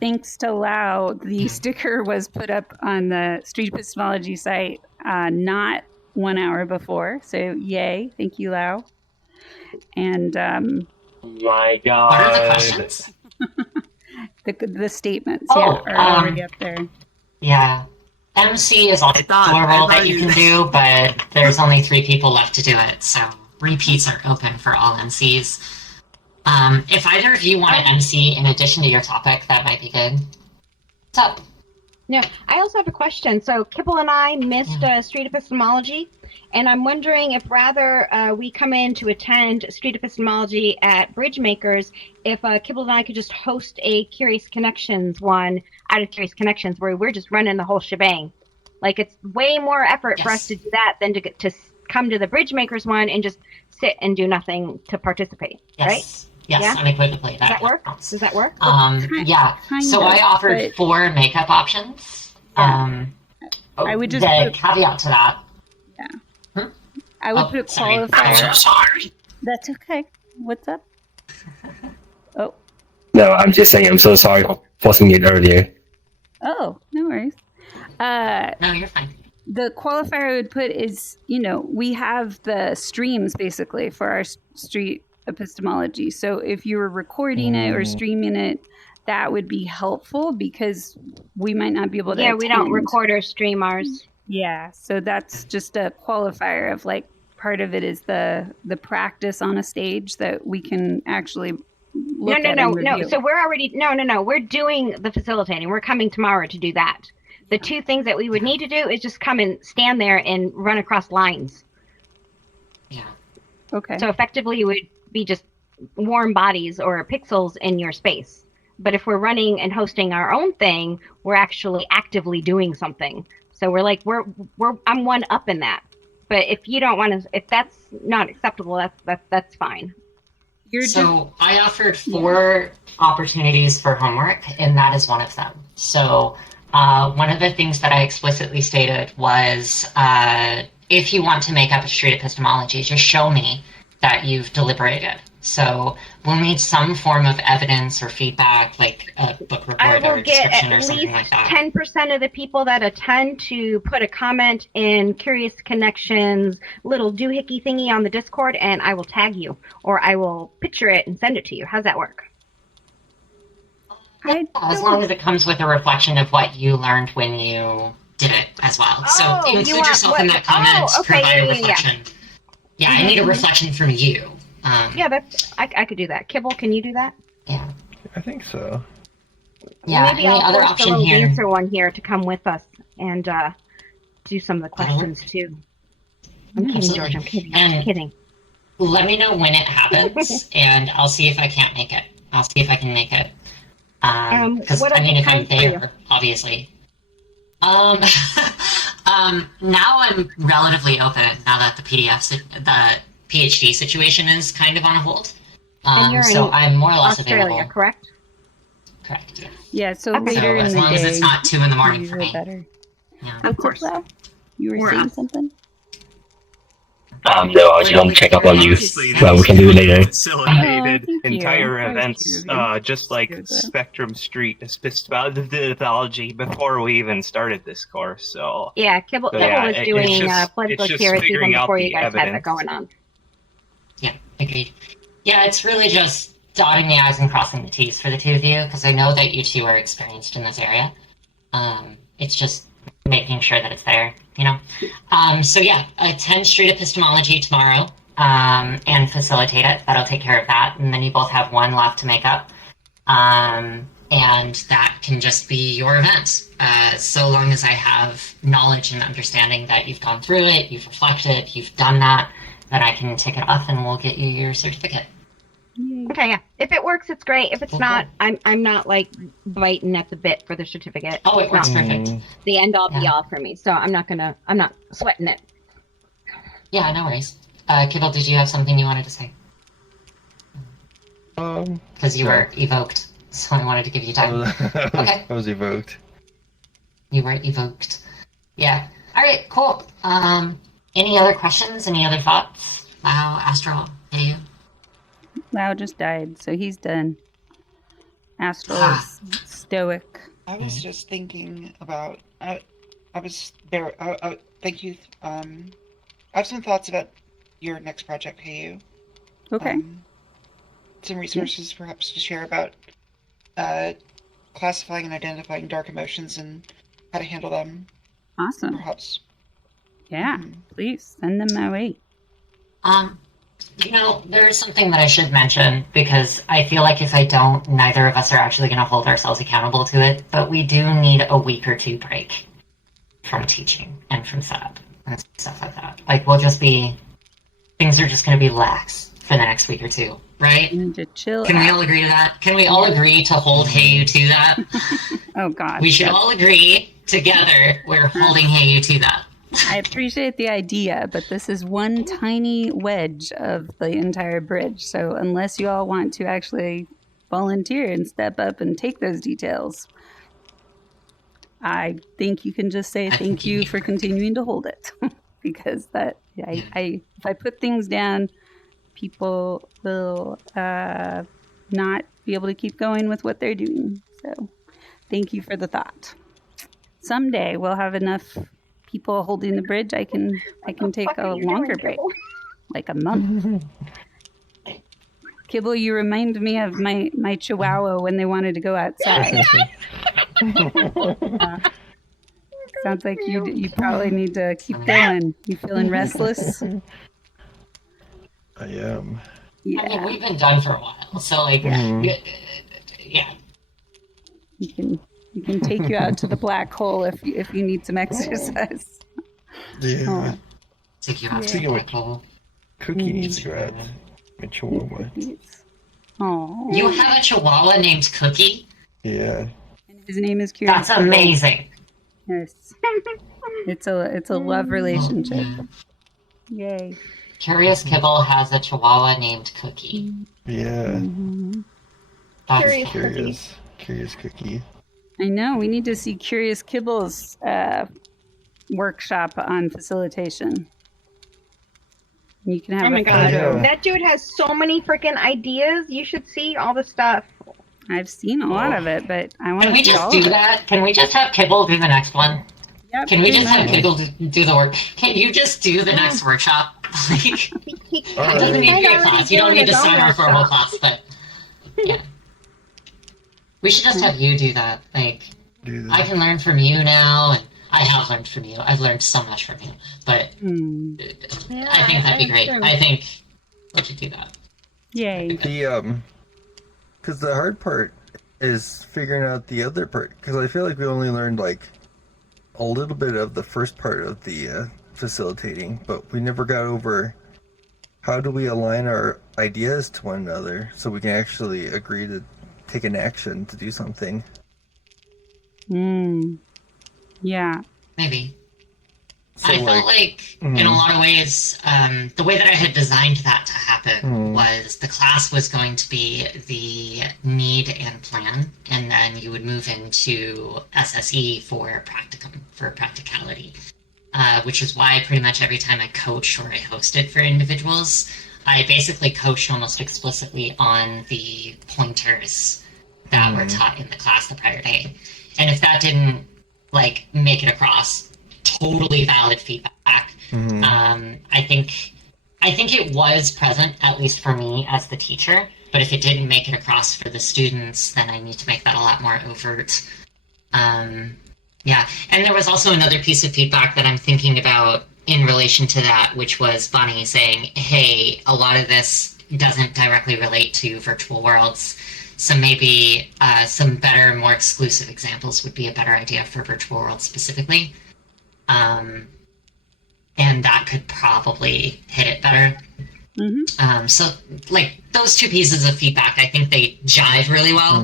Thanks to Lau, the sticker was put up on the Street Epistemology site not 1 hour before. So yay. Thank you, Lau. And My What are the God. questions? the statements Oh, are already up there. Yeah. MC is also I a role thought that you can do, but there's only 3 people left to do it, so repeats are open for all MCs. If either of you want to MC in addition to your topic, that might be good. What's up? No, I also have a question. So Kibble and I missed Street Epistemology, and I'm wondering if rather we come in to attend Street Epistemology at Bridgemakers, if Kibble and I could just host a Curious Connections one out of Curious Connections where we're just running the whole shebang. Like, it's way more effort for us to do that than to come to the Bridgemakers one and just sit and do nothing to participate, right? Yes, Yeah? unequivocally. Does that work? Does that work? Yeah. So I offered 4 makeup options. I would just the put- caveat to that. I would put a sorry. qualifier. I'm so sorry. That's okay. What's up? Oh. No, I'm just saying I'm so sorry for forcing it earlier. Oh, no worries. No, you're fine. The qualifier I would put is, we have the streams basically for our street epistemology. So if you were recording it or streaming it, that would be helpful because we might not be able to. Yeah, we don't attend. record or stream ours. Yeah, so that's just a qualifier of like part of it is the practice on a stage that we can actually look at and review. So we're already we're doing the facilitating. We're coming tomorrow to do that. The 2 things that we would need to do is just come and stand there and run across lines. Yeah. Okay. So effectively it would be just warm bodies or pixels in your space. But if we're running and hosting our own thing, we're actually actively doing something. So we're like I'm one up in that. But if you don't want to, if that's not acceptable, that's fine. I offered 4 opportunities for homework, and that is one of them. So one of the things that I explicitly stated was, if you want to make up a street epistemology, just show me that you've deliberated. So we'll need some form of evidence or feedback, like a book I report will or get description at or something least like that. 10% of the people that attend to put a comment in Curious Connections little doohickey thingy on the Discord, and I will tag you, or I will picture it and send it to you. How's that work? Yeah, as long as it comes with a reflection of what you learned when you did it as well. So include yourself in that comment, provide a reflection. Yeah, I need a reflection from you. Yeah, I could do that. Kibble, can you do that? Yeah. I think so. Yeah, Maybe any I'll other force option the little here? dancer one here to come with us and do some of the questions too. I'm kidding, Absolutely. George. I'm kidding. And I'm kidding. let me know when it happens, and I'll see if I can't make it. I'll see if I can make it. Because what I mean, if time I'm for you? there, obviously. Now I'm relatively open. Now that the PhD situation is kind of on hold. And you're So in I'm more or less Australia, available. correct? Correct. Yeah. Yeah, so Okay. later So in as the long day. as it's not 2 in the morning for usually me. better. Yeah. Of course. Lau? You were Or saying us. something? No, I was going to check up on you, but we can do it later. Facilitated thank you. entire That was events, cute of you. just like Good, though. Spectrum Street mythology before we even started this course. So Yeah, Kibble So, was it's doing just- political it's just curious even figuring out before you the guys had that evidence. going on. Yeah, agreed. Yeah, it's really just dotting the I's and crossing the T's for the two of you, because I know that you two are experienced in this area. It's just making sure that it's there, you know? So yeah, attend street epistemology tomorrow, and facilitate it. That'll take care of that. And then you both have one left to make up. And that can just be your event. So long as I have knowledge and understanding that you've gone through it, you've reflected, you've done that, then I can tick it off and we'll get you your certificate. Okay, yeah. If it works, it's great. If it's Okay. not, I'm not like biting at the bit for the certificate. Oh, it It's works not perfect. the end all be Yeah. all for me. So I'm not sweating it. Yeah, no worries. Kibble, did you have something you wanted to say? Because you were evoked, so I wanted to give you time. Okay. I was evoked. You were evoked. Yeah. All right, cool. Any other questions? Any other thoughts? Wow, Astral, hey you. Lau just died, so he's done. Astral is stoic. I was just thinking about. Thank you. I have some thoughts about your next project, Heyu. Okay. Some resources, perhaps, to share about classifying and identifying dark emotions and how to handle them. Awesome. Perhaps. Yeah, please send them my way. You know, there's something that I should mention, because I feel like if I don't, neither of us are actually going to hold ourselves accountable to it, but we do need a week or two break from teaching and from setup and stuff like that. Like, things are just going to be lax for the next week or two, right? You need to chill Can we out. all agree to that? Can we all agree to hold Heyu to that? Oh, God. We should all agree together we're holding Heyu to that. I appreciate the idea, but this is one tiny wedge of the entire bridge. So unless you all want to actually volunteer and step up and take those details, I think you can just say thank you for continuing to hold it. Because if I put things down, people will not be able to keep going with what they're doing. So thank you for the thought. Someday we'll have enough people holding the bridge. I can take a longer break, like a month. Kibble, you remind me of my chihuahua when they wanted to go outside. Sounds like you probably need to keep going. You feeling restless? I am. Yeah. I mean, we've been done for a while, so like, yeah. We can take you out to the black hole if you need some exercise. Yeah. Oh. Take you out to Speaking the of black hole. Cookie needs to go out. My chihuahua. Oh. You have a chihuahua named Cookie? Yeah. His name is Curious. That's amazing. Yes. It's a love relationship. Yay. Curious Kibble has a chihuahua named Cookie. Yeah. That's Curious Cookie. I know. We need to see Curious Kibble's workshop on facilitation. You can have Oh my a god, photo. that dude has so many freaking ideas. You should see all the stuff. I've seen a lot of it, but I want Can to we see just all do of it. that? Can we just have Kibble do the next one? Yep, Can we pretty just have much. Kibble do the work? Can you just do the next workshop? Like, it doesn't need to be a class. You don't need to sign our formal class, but yeah. We should just have you do that. Like, I can learn from you now, and I have learned from you. I've learned so much from you, but I think that'd be great. I think we should do that. Yay. Because the hard part is figuring out the other part. Because I feel like we only learned like a little bit of the first part of the facilitating, but we never got over how do we align our ideas to one another so we can actually agree to take an action to do something. Yeah. Maybe. So, I felt like, in a lot of ways, the way that I had designed that to happen was the class was going to be the need and plan, and then you would move into SSE for practicum, for practicality, which is why pretty much every time I coached or I hosted for individuals, I basically coached almost explicitly on the pointers that were taught in the class the prior day. And if that didn't, like, make it across, totally valid feedback. I think it was present, at least for me as the teacher, but if it didn't make it across for the students, then I need to make that a lot more overt. Yeah, and there was also another piece of feedback that I'm thinking about in relation to that, which was Bonnie saying, hey, a lot of this doesn't directly relate to virtual worlds, so maybe some better, more exclusive examples would be a better idea for virtual worlds specifically. And that could probably hit it better. So, like, those two pieces of feedback, I think they jive really well.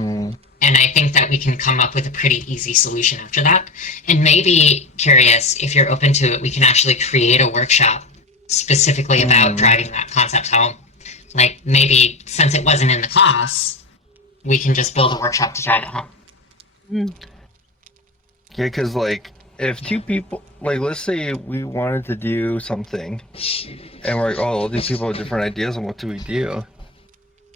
And I think that we can come up with a pretty easy solution after that. And maybe, Curious, if you're open to it, we can actually create a workshop specifically about driving that concept home. Like, maybe since it wasn't in the class, we can just build a workshop to drive it home. Yeah, because, like, if two people, like, let's say we wanted to do something, and we're like, oh, all these people have different ideas on what do we do?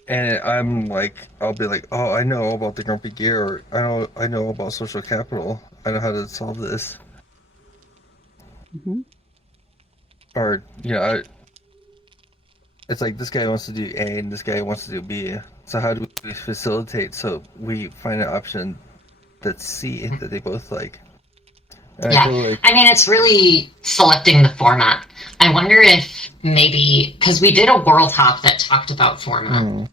And I'm like, I'll be like, oh, I know all about the Grumpy Gear, or I know about social capital. I know how to solve this. Or, you know, it's like this guy wants to do A and this guy wants to do B. So how do we facilitate so we find an option that's C that they both like? And Yeah, I feel like, I mean, it's really selecting the format. I wonder if maybe, because we did a World Hop that talked about format,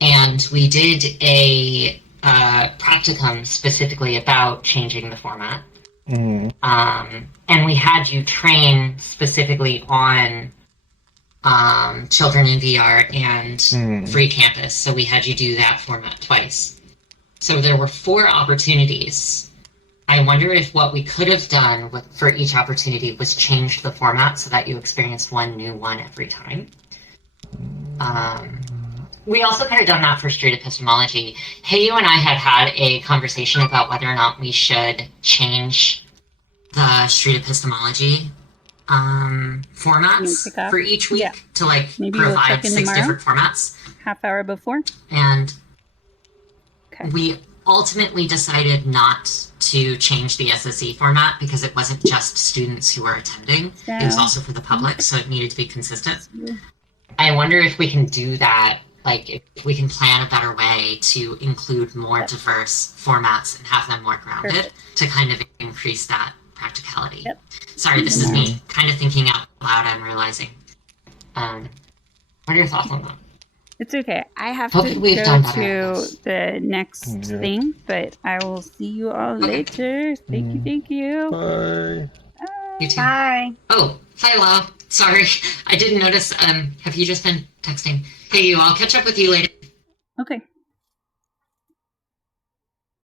and we did a practicum specifically about changing the format. And we had you train specifically on children in VR and free campus. So we had you do that format twice. So there were 4 opportunities. I wonder if what we could have done for each opportunity was change the format so that you experienced one new one every time. We also could have done that for street epistemology. Hey, you and I had a conversation about whether or not we should change the street epistemology formats for each week to, like, Maybe we'll provide check in 6 tomorrow? different formats. Half hour before? And we ultimately decided not to change the SSE format because it wasn't just students who were attending. It was also for the public, so it needed to be consistent. I wonder if we can do that, like, if we can plan a better way to include more diverse formats and have them more grounded to kind of increase that practicality. Sorry, this is me kind of thinking out loud, I'm realizing. What are your thoughts on that? It's okay. I have Hope to we've go done better at to this. the next thing, but I will see you all later. Thank you. Bye. You too. Bye. Oh, hi, Lau. Sorry, I didn't notice. Have you just been texting? Hey, you. I'll catch up with you later. Okay.